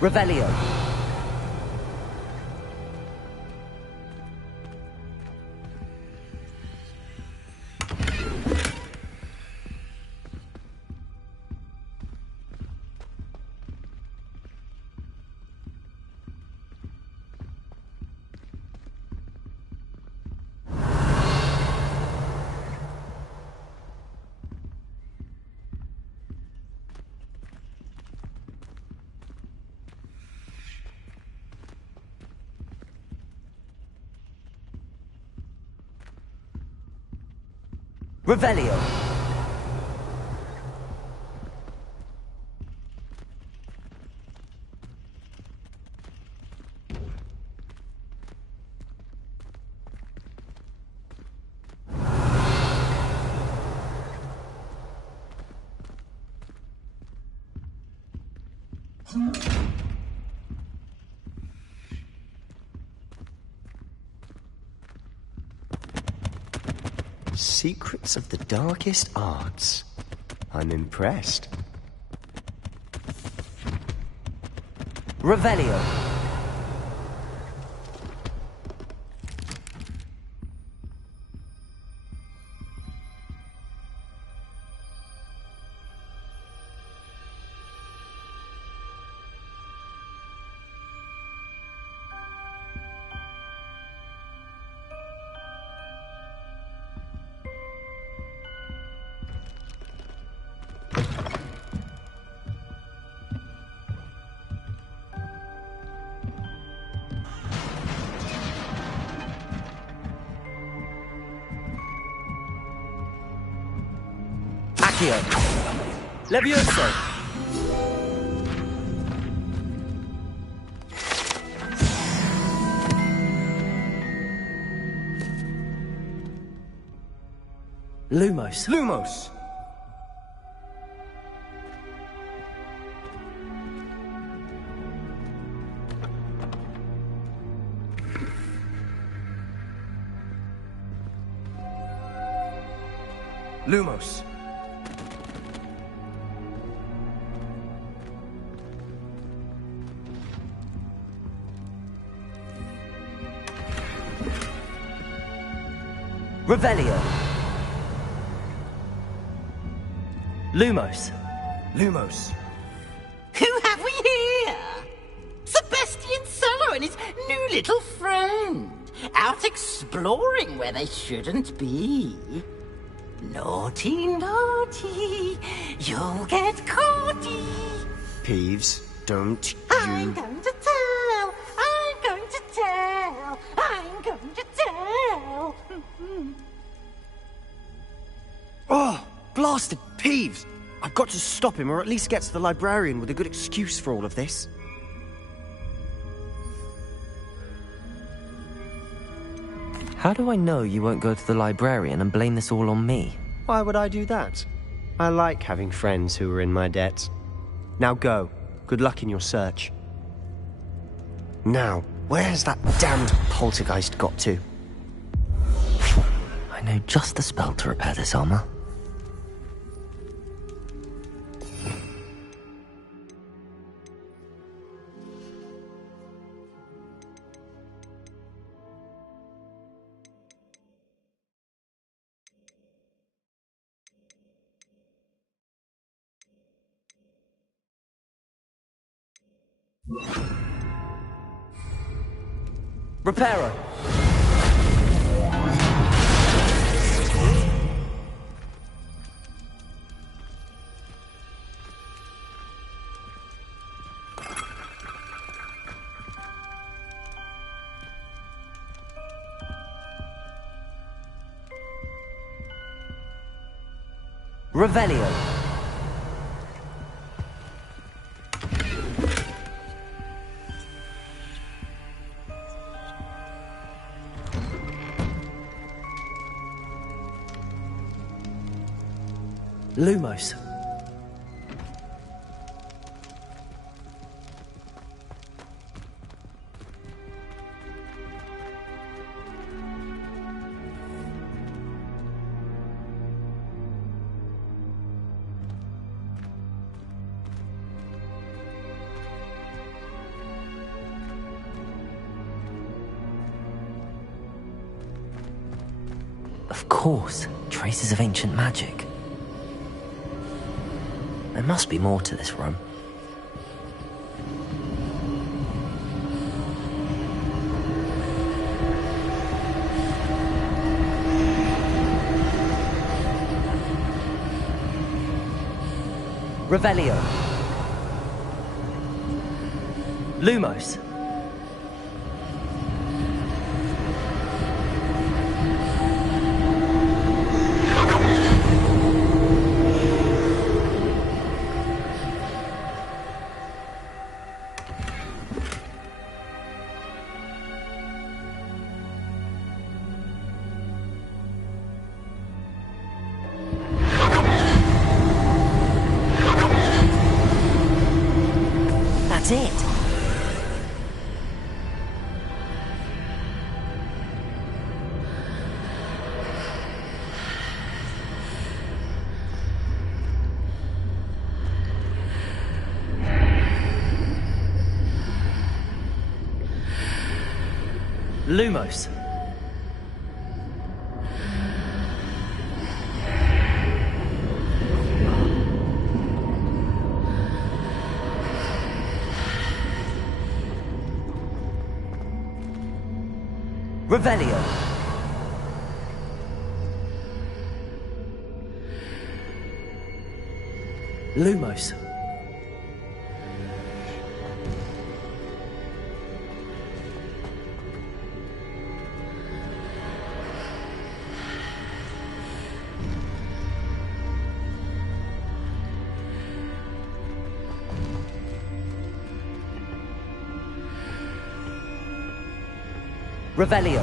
Revelio. Revelio. Secrets of the darkest arts. I'm impressed. Revelio. Levioso! Lumos. Lumos! Lumos. Revelio. Lumos. Lumos. Who have we here? Sebastian Cello and his new little friend. Out exploring where they shouldn't be. Naughty, naughty. You'll get caughty. Peeves, don't I'm going to tell. I'm going to tell. I'm going to tell. Oh, blasted Peeves! I've got to stop him, or at least get to the librarian with a good excuse for all of this. How do I know you won't go to the librarian and blame this all on me? Why would I do that? I like having friends who are in my debt. Now go. Good luck in your search. Now, where's that damned poltergeist got to? I know just the spell to repair this armor. Reparo. Revelio. Lumos. Of course, traces of ancient magic. There must be more to this room. Revelio. Lumos. That's it. Lumos. Revelio. Lumos. Revelio.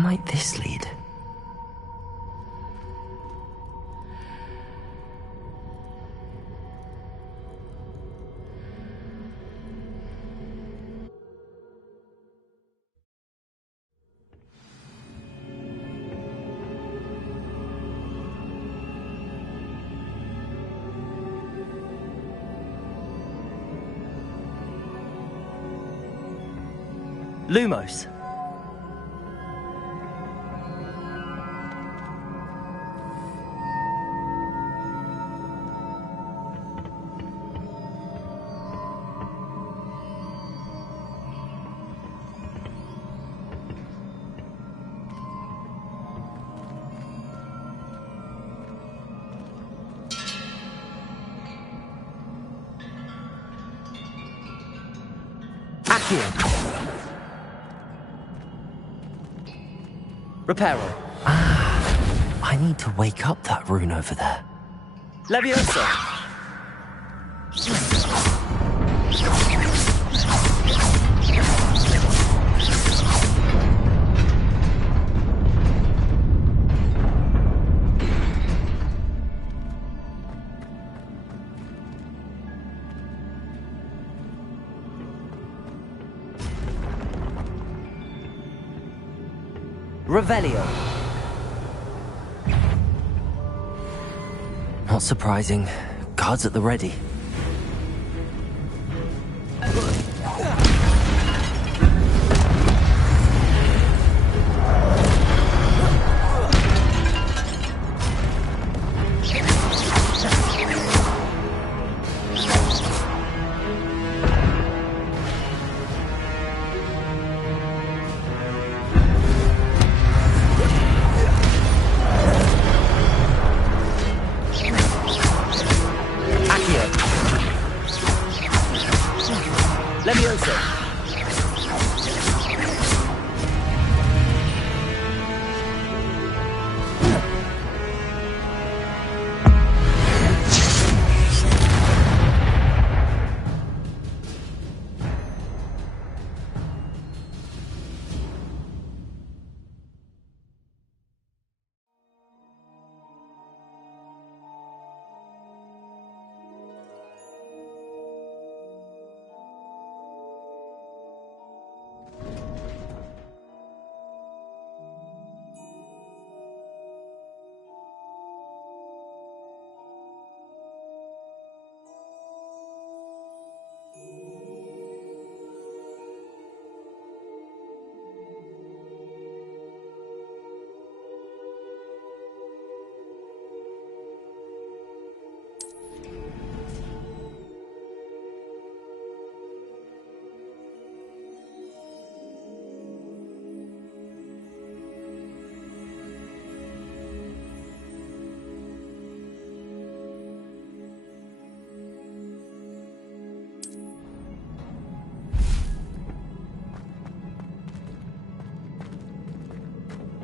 might this lead? Lumos. Accio. Reparo. I need to wake up that rune over there. Leviosa. Revelio. Not surprising. Guards at the ready.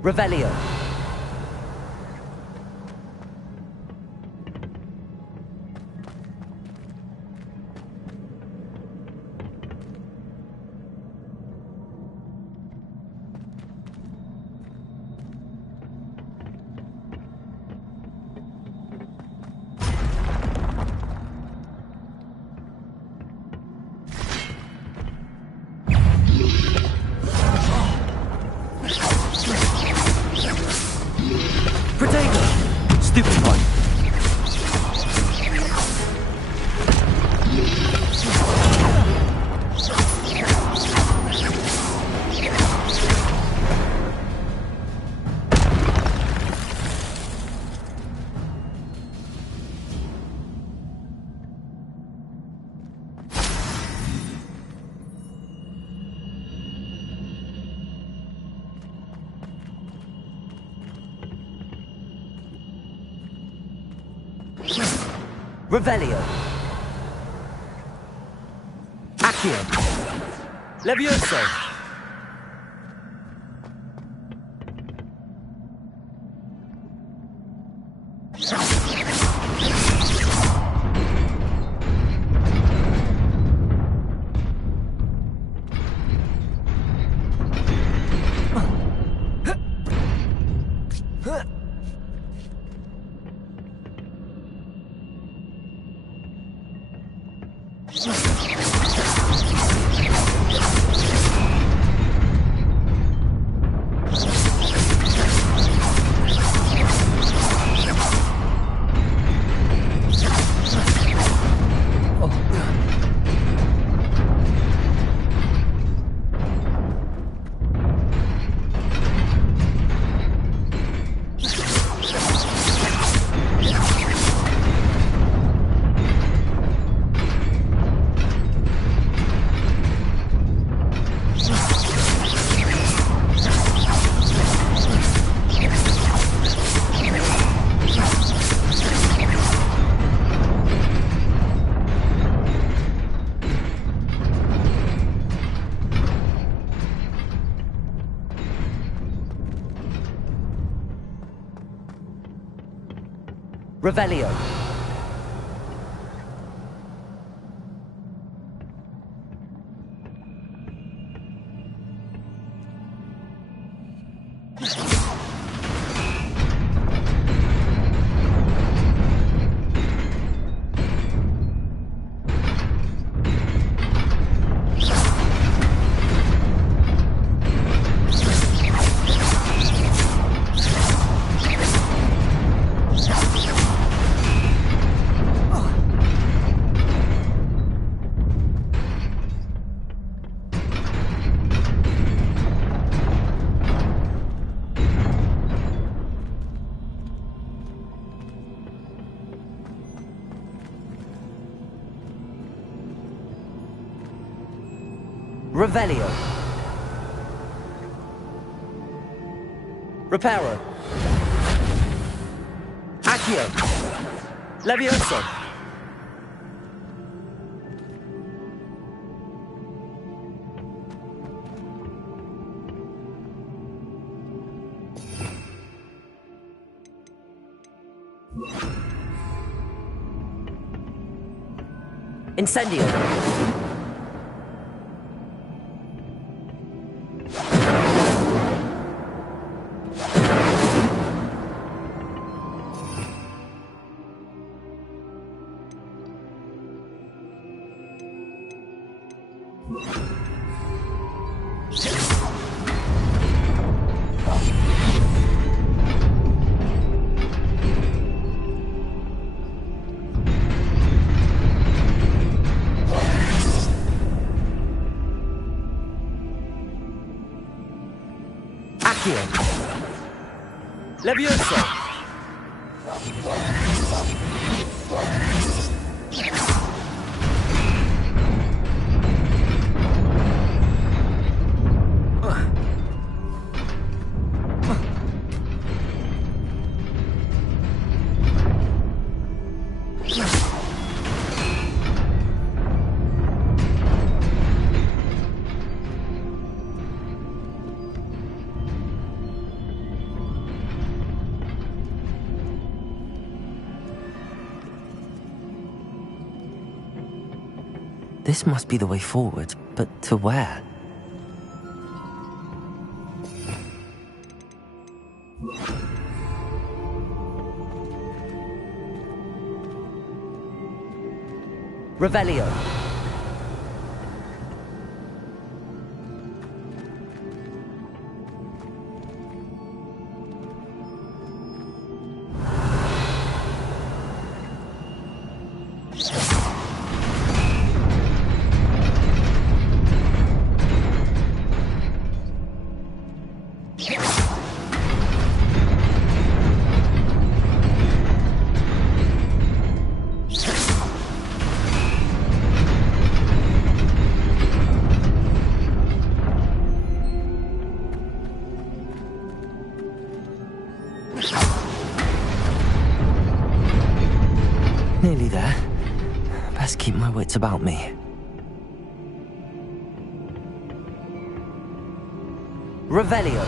Revelio. Revelio. Accio. Levioso. Revelio. Revelio. Reparo. Accio. Levioso. Incendio. Levioso. This must be the way forward, but to where? Revelio. Nearly there. Best keep my wits about me. Revelio.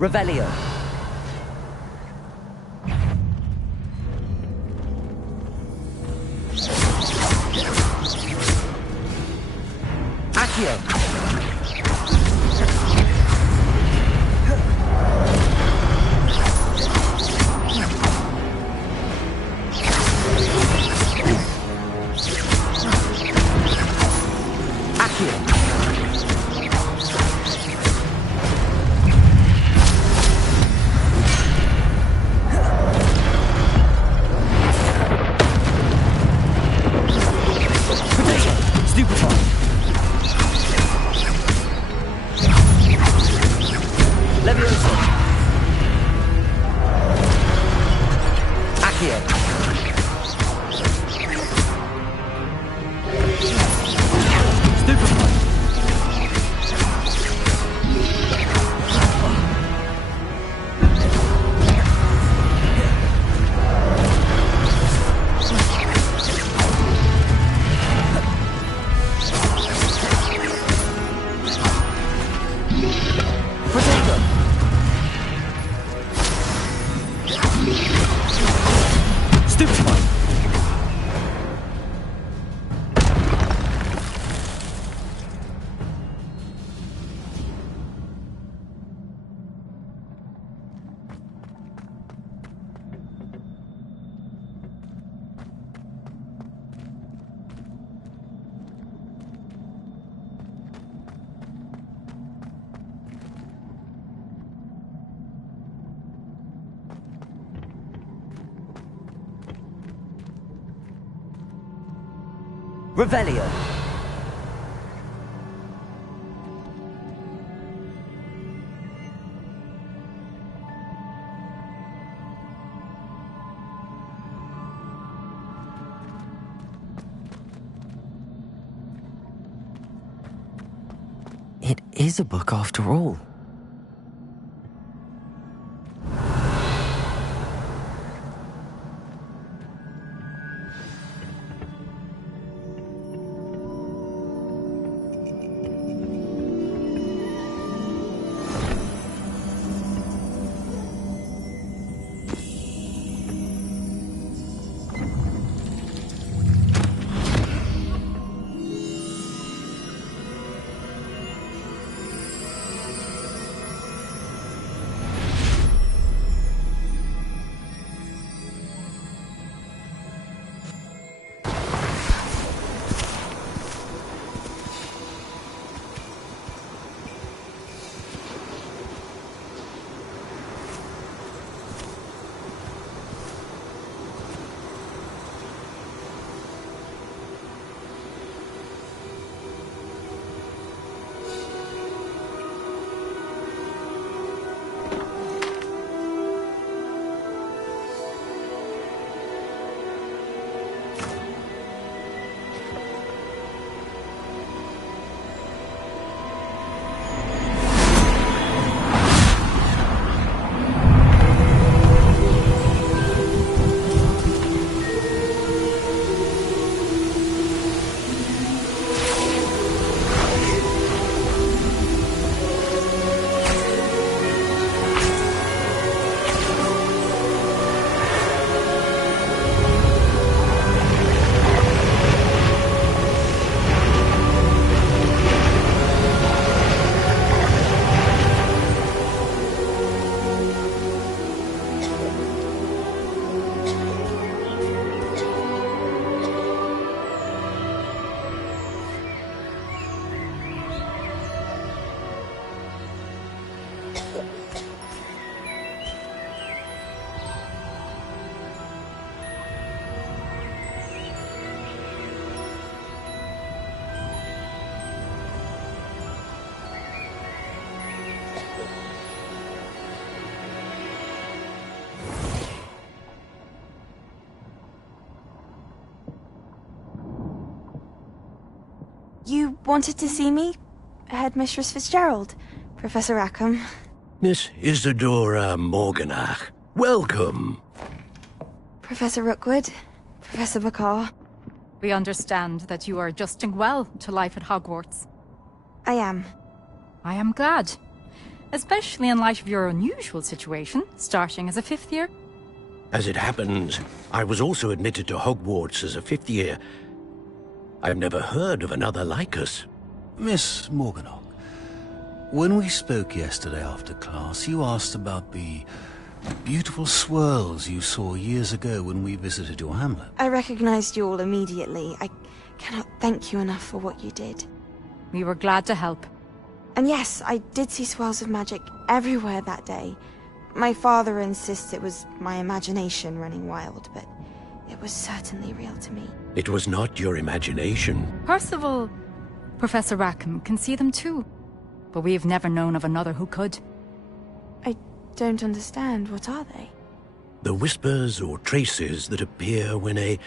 Revelio. Accio. Revelio. It is a book after all. You wanted to see me? Headmistress Fitzgerald, Professor Rackham. Miss Isadora Morganach, welcome. Professor Rookwood, Professor Bakar. We understand that you are adjusting well to life at Hogwarts. I am. I am glad. Especially in light of your unusual situation, starting as a 5th year. As it happens, I was also admitted to Hogwarts as a 5th year. I've never heard of another like us. Miss Morganach, when we spoke yesterday after class, you asked about the beautiful swirls you saw years ago when we visited your hamlet. I recognized you all immediately. I cannot thank you enough for what you did. We were glad to help. And yes, I did see swirls of magic everywhere that day. My father insists it was my imagination running wild, but it was certainly real to me. It was not your imagination. Percival, Professor Rackham can see them too. But we've never known of another who could. I don't understand. What are they? The whispers or traces that appear when a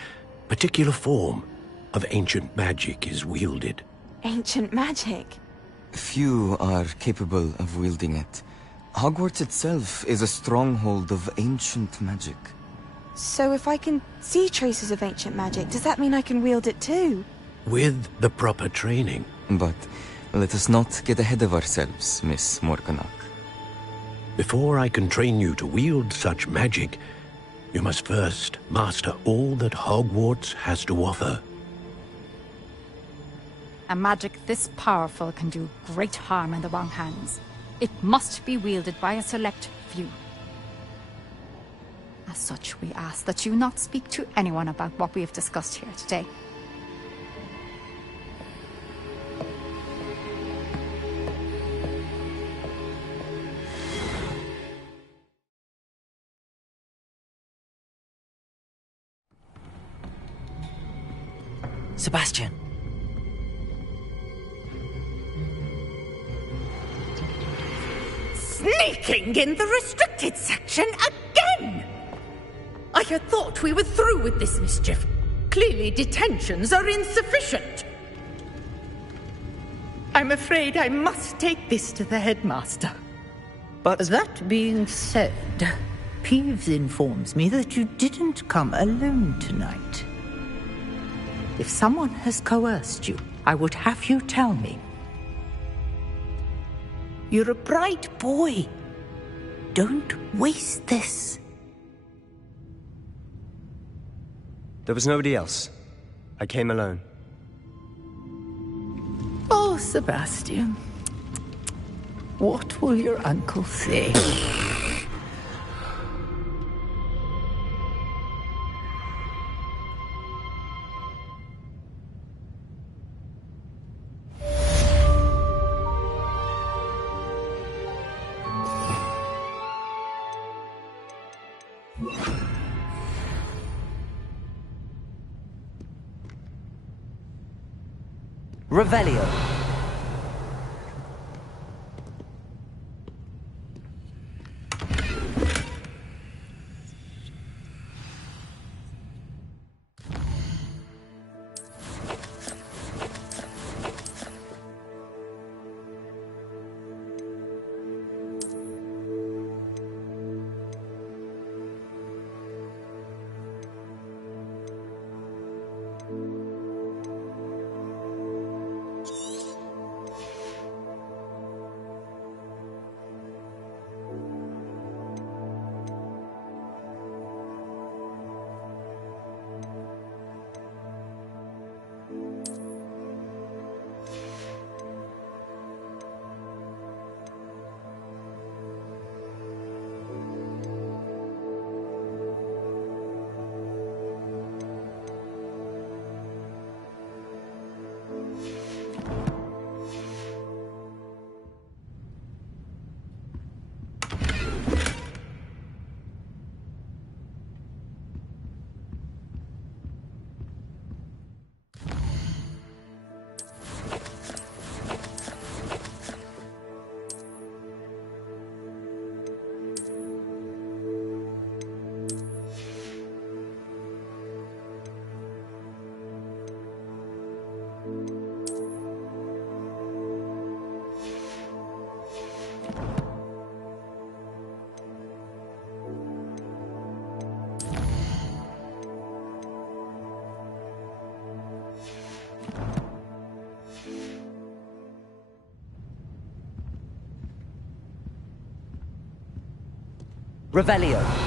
particular form of ancient magic is wielded. Ancient magic? Few are capable of wielding it. Hogwarts itself is a stronghold of ancient magic. So if I can see traces of ancient magic, does that mean I can wield it too? With the proper training. But let us not get ahead of ourselves, Miss Morganach. Before I can train you to wield such magic, you must first master all that Hogwarts has to offer. A magic this powerful can do great harm in the wrong hands. It must be wielded by a select few. As such, we ask that you not speak to anyone about what we have discussed here today. Sebastian. Sneaking in the restricted section again! I had thought we were through with this mischief. Clearly detentions are insufficient. I'm afraid I must take this to the headmaster. But that being said, Peeves informs me that you didn't come alone tonight. If someone has coerced you, I would have you tell me. You're a bright boy. Don't waste this. There was nobody else. I came alone. Oh, Sebastian. What will your uncle say? Revelio. Revelio.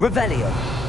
Revelio.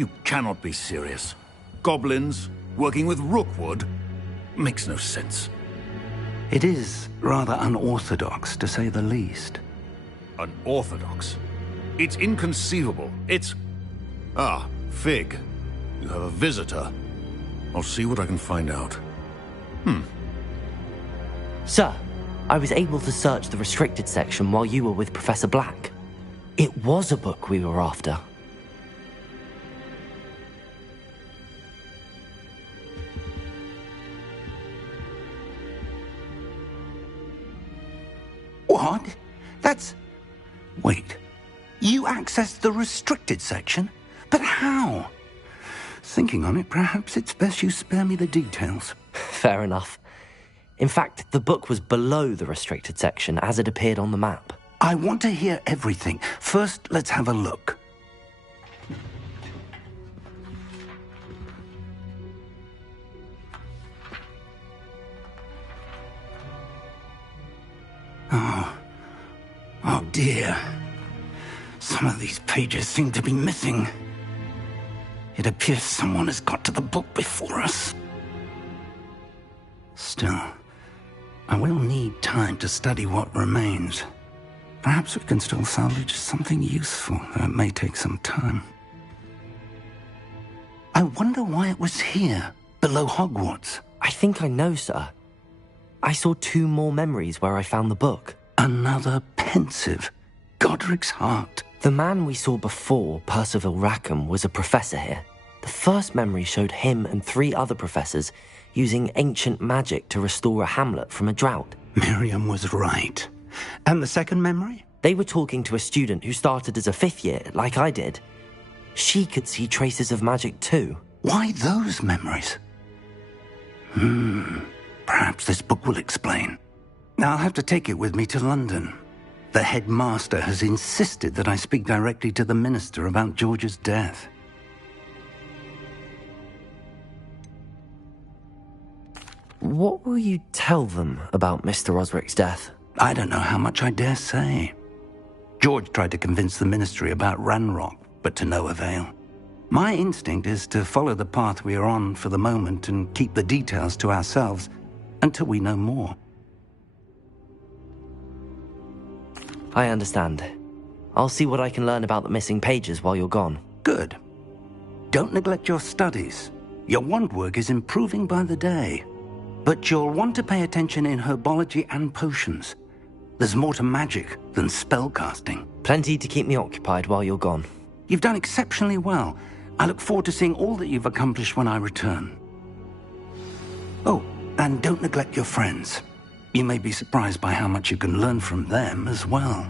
You cannot be serious. Goblins working with Rookwood? Makes no sense. It is rather unorthodox, to say the least. Unorthodox? It's inconceivable. It's... Ah, Fig. You have a visitor. I'll see what I can find out. Sir, I was able to search the restricted section while you were with Professor Black. It was a book we were after. What? That's... Wait. You accessed the restricted section? But how? Thinking on it, perhaps it's best you spare me the details. Fair enough. In fact, the book was below the restricted section as it appeared on the map. I want to hear everything. First, let's have a look. Oh dear. Some of these pages seem to be missing. It appears someone has got to the book before us. Still, I will need time to study what remains. Perhaps we can still salvage something useful, though it may take some time. I wonder why it was here, below Hogwarts. I think I know, sir. I saw 2 more memories where I found the book. Another pensive. Godric's heart. The man we saw before, Percival Rackham, was a professor here. The first memory showed him and 3 other professors using ancient magic to restore a hamlet from a drought. Miriam was right. And the second memory? They were talking to a student who started as a 5th year, like I did. She could see traces of magic too. Why those memories? Perhaps this book will explain. Now I'll have to take it with me to London. The headmaster has insisted that I speak directly to the minister about George's death. What will you tell them about Mr. Osric's death? I don't know how much I dare say. George tried to convince the ministry about Ranrock, but to no avail. My instinct is to follow the path we are on for the moment and keep the details to ourselves until we know more. I understand. I'll see what I can learn about the missing pages while you're gone. Good. Don't neglect your studies. Your wand work is improving by the day. But you'll want to pay attention in herbology and potions. There's more to magic than spellcasting. Plenty to keep me occupied while you're gone. You've done exceptionally well. I look forward to seeing all that you've accomplished when I return. Oh, and don't neglect your friends. You may be surprised by how much you can learn from them as well.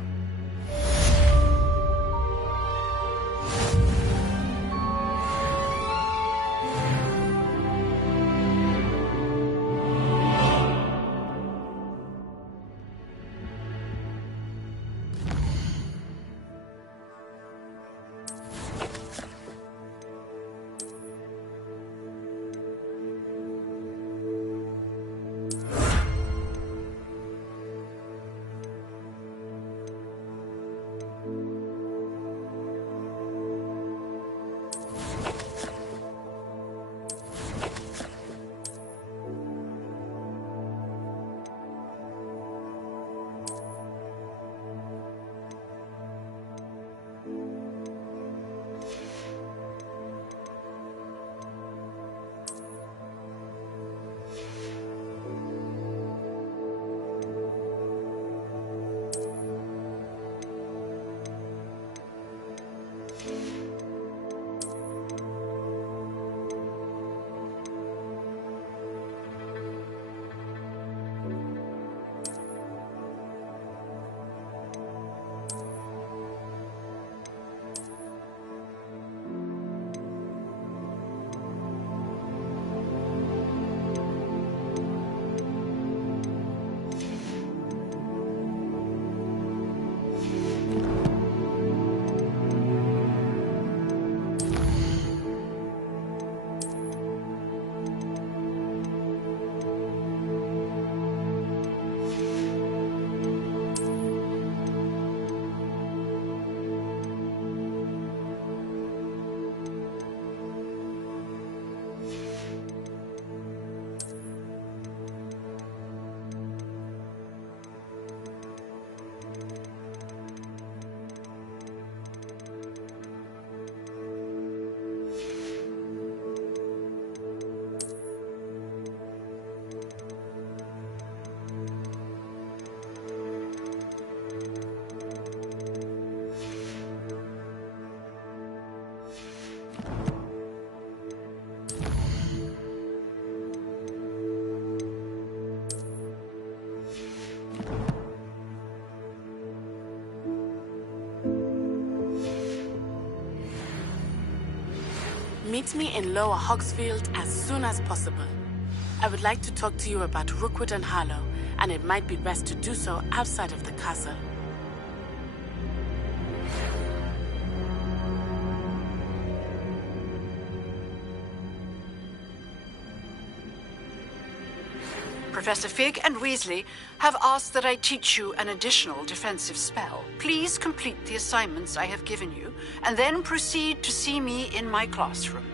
Meet me in Lower Hogsfield as soon as possible. I would like to talk to you about Rookwood and Harlow, and it might be best to do so outside of the castle. Professor Fig and Weasley have asked that I teach you an additional defensive spell. Please complete the assignments I have given you, and then proceed to see me in my classroom.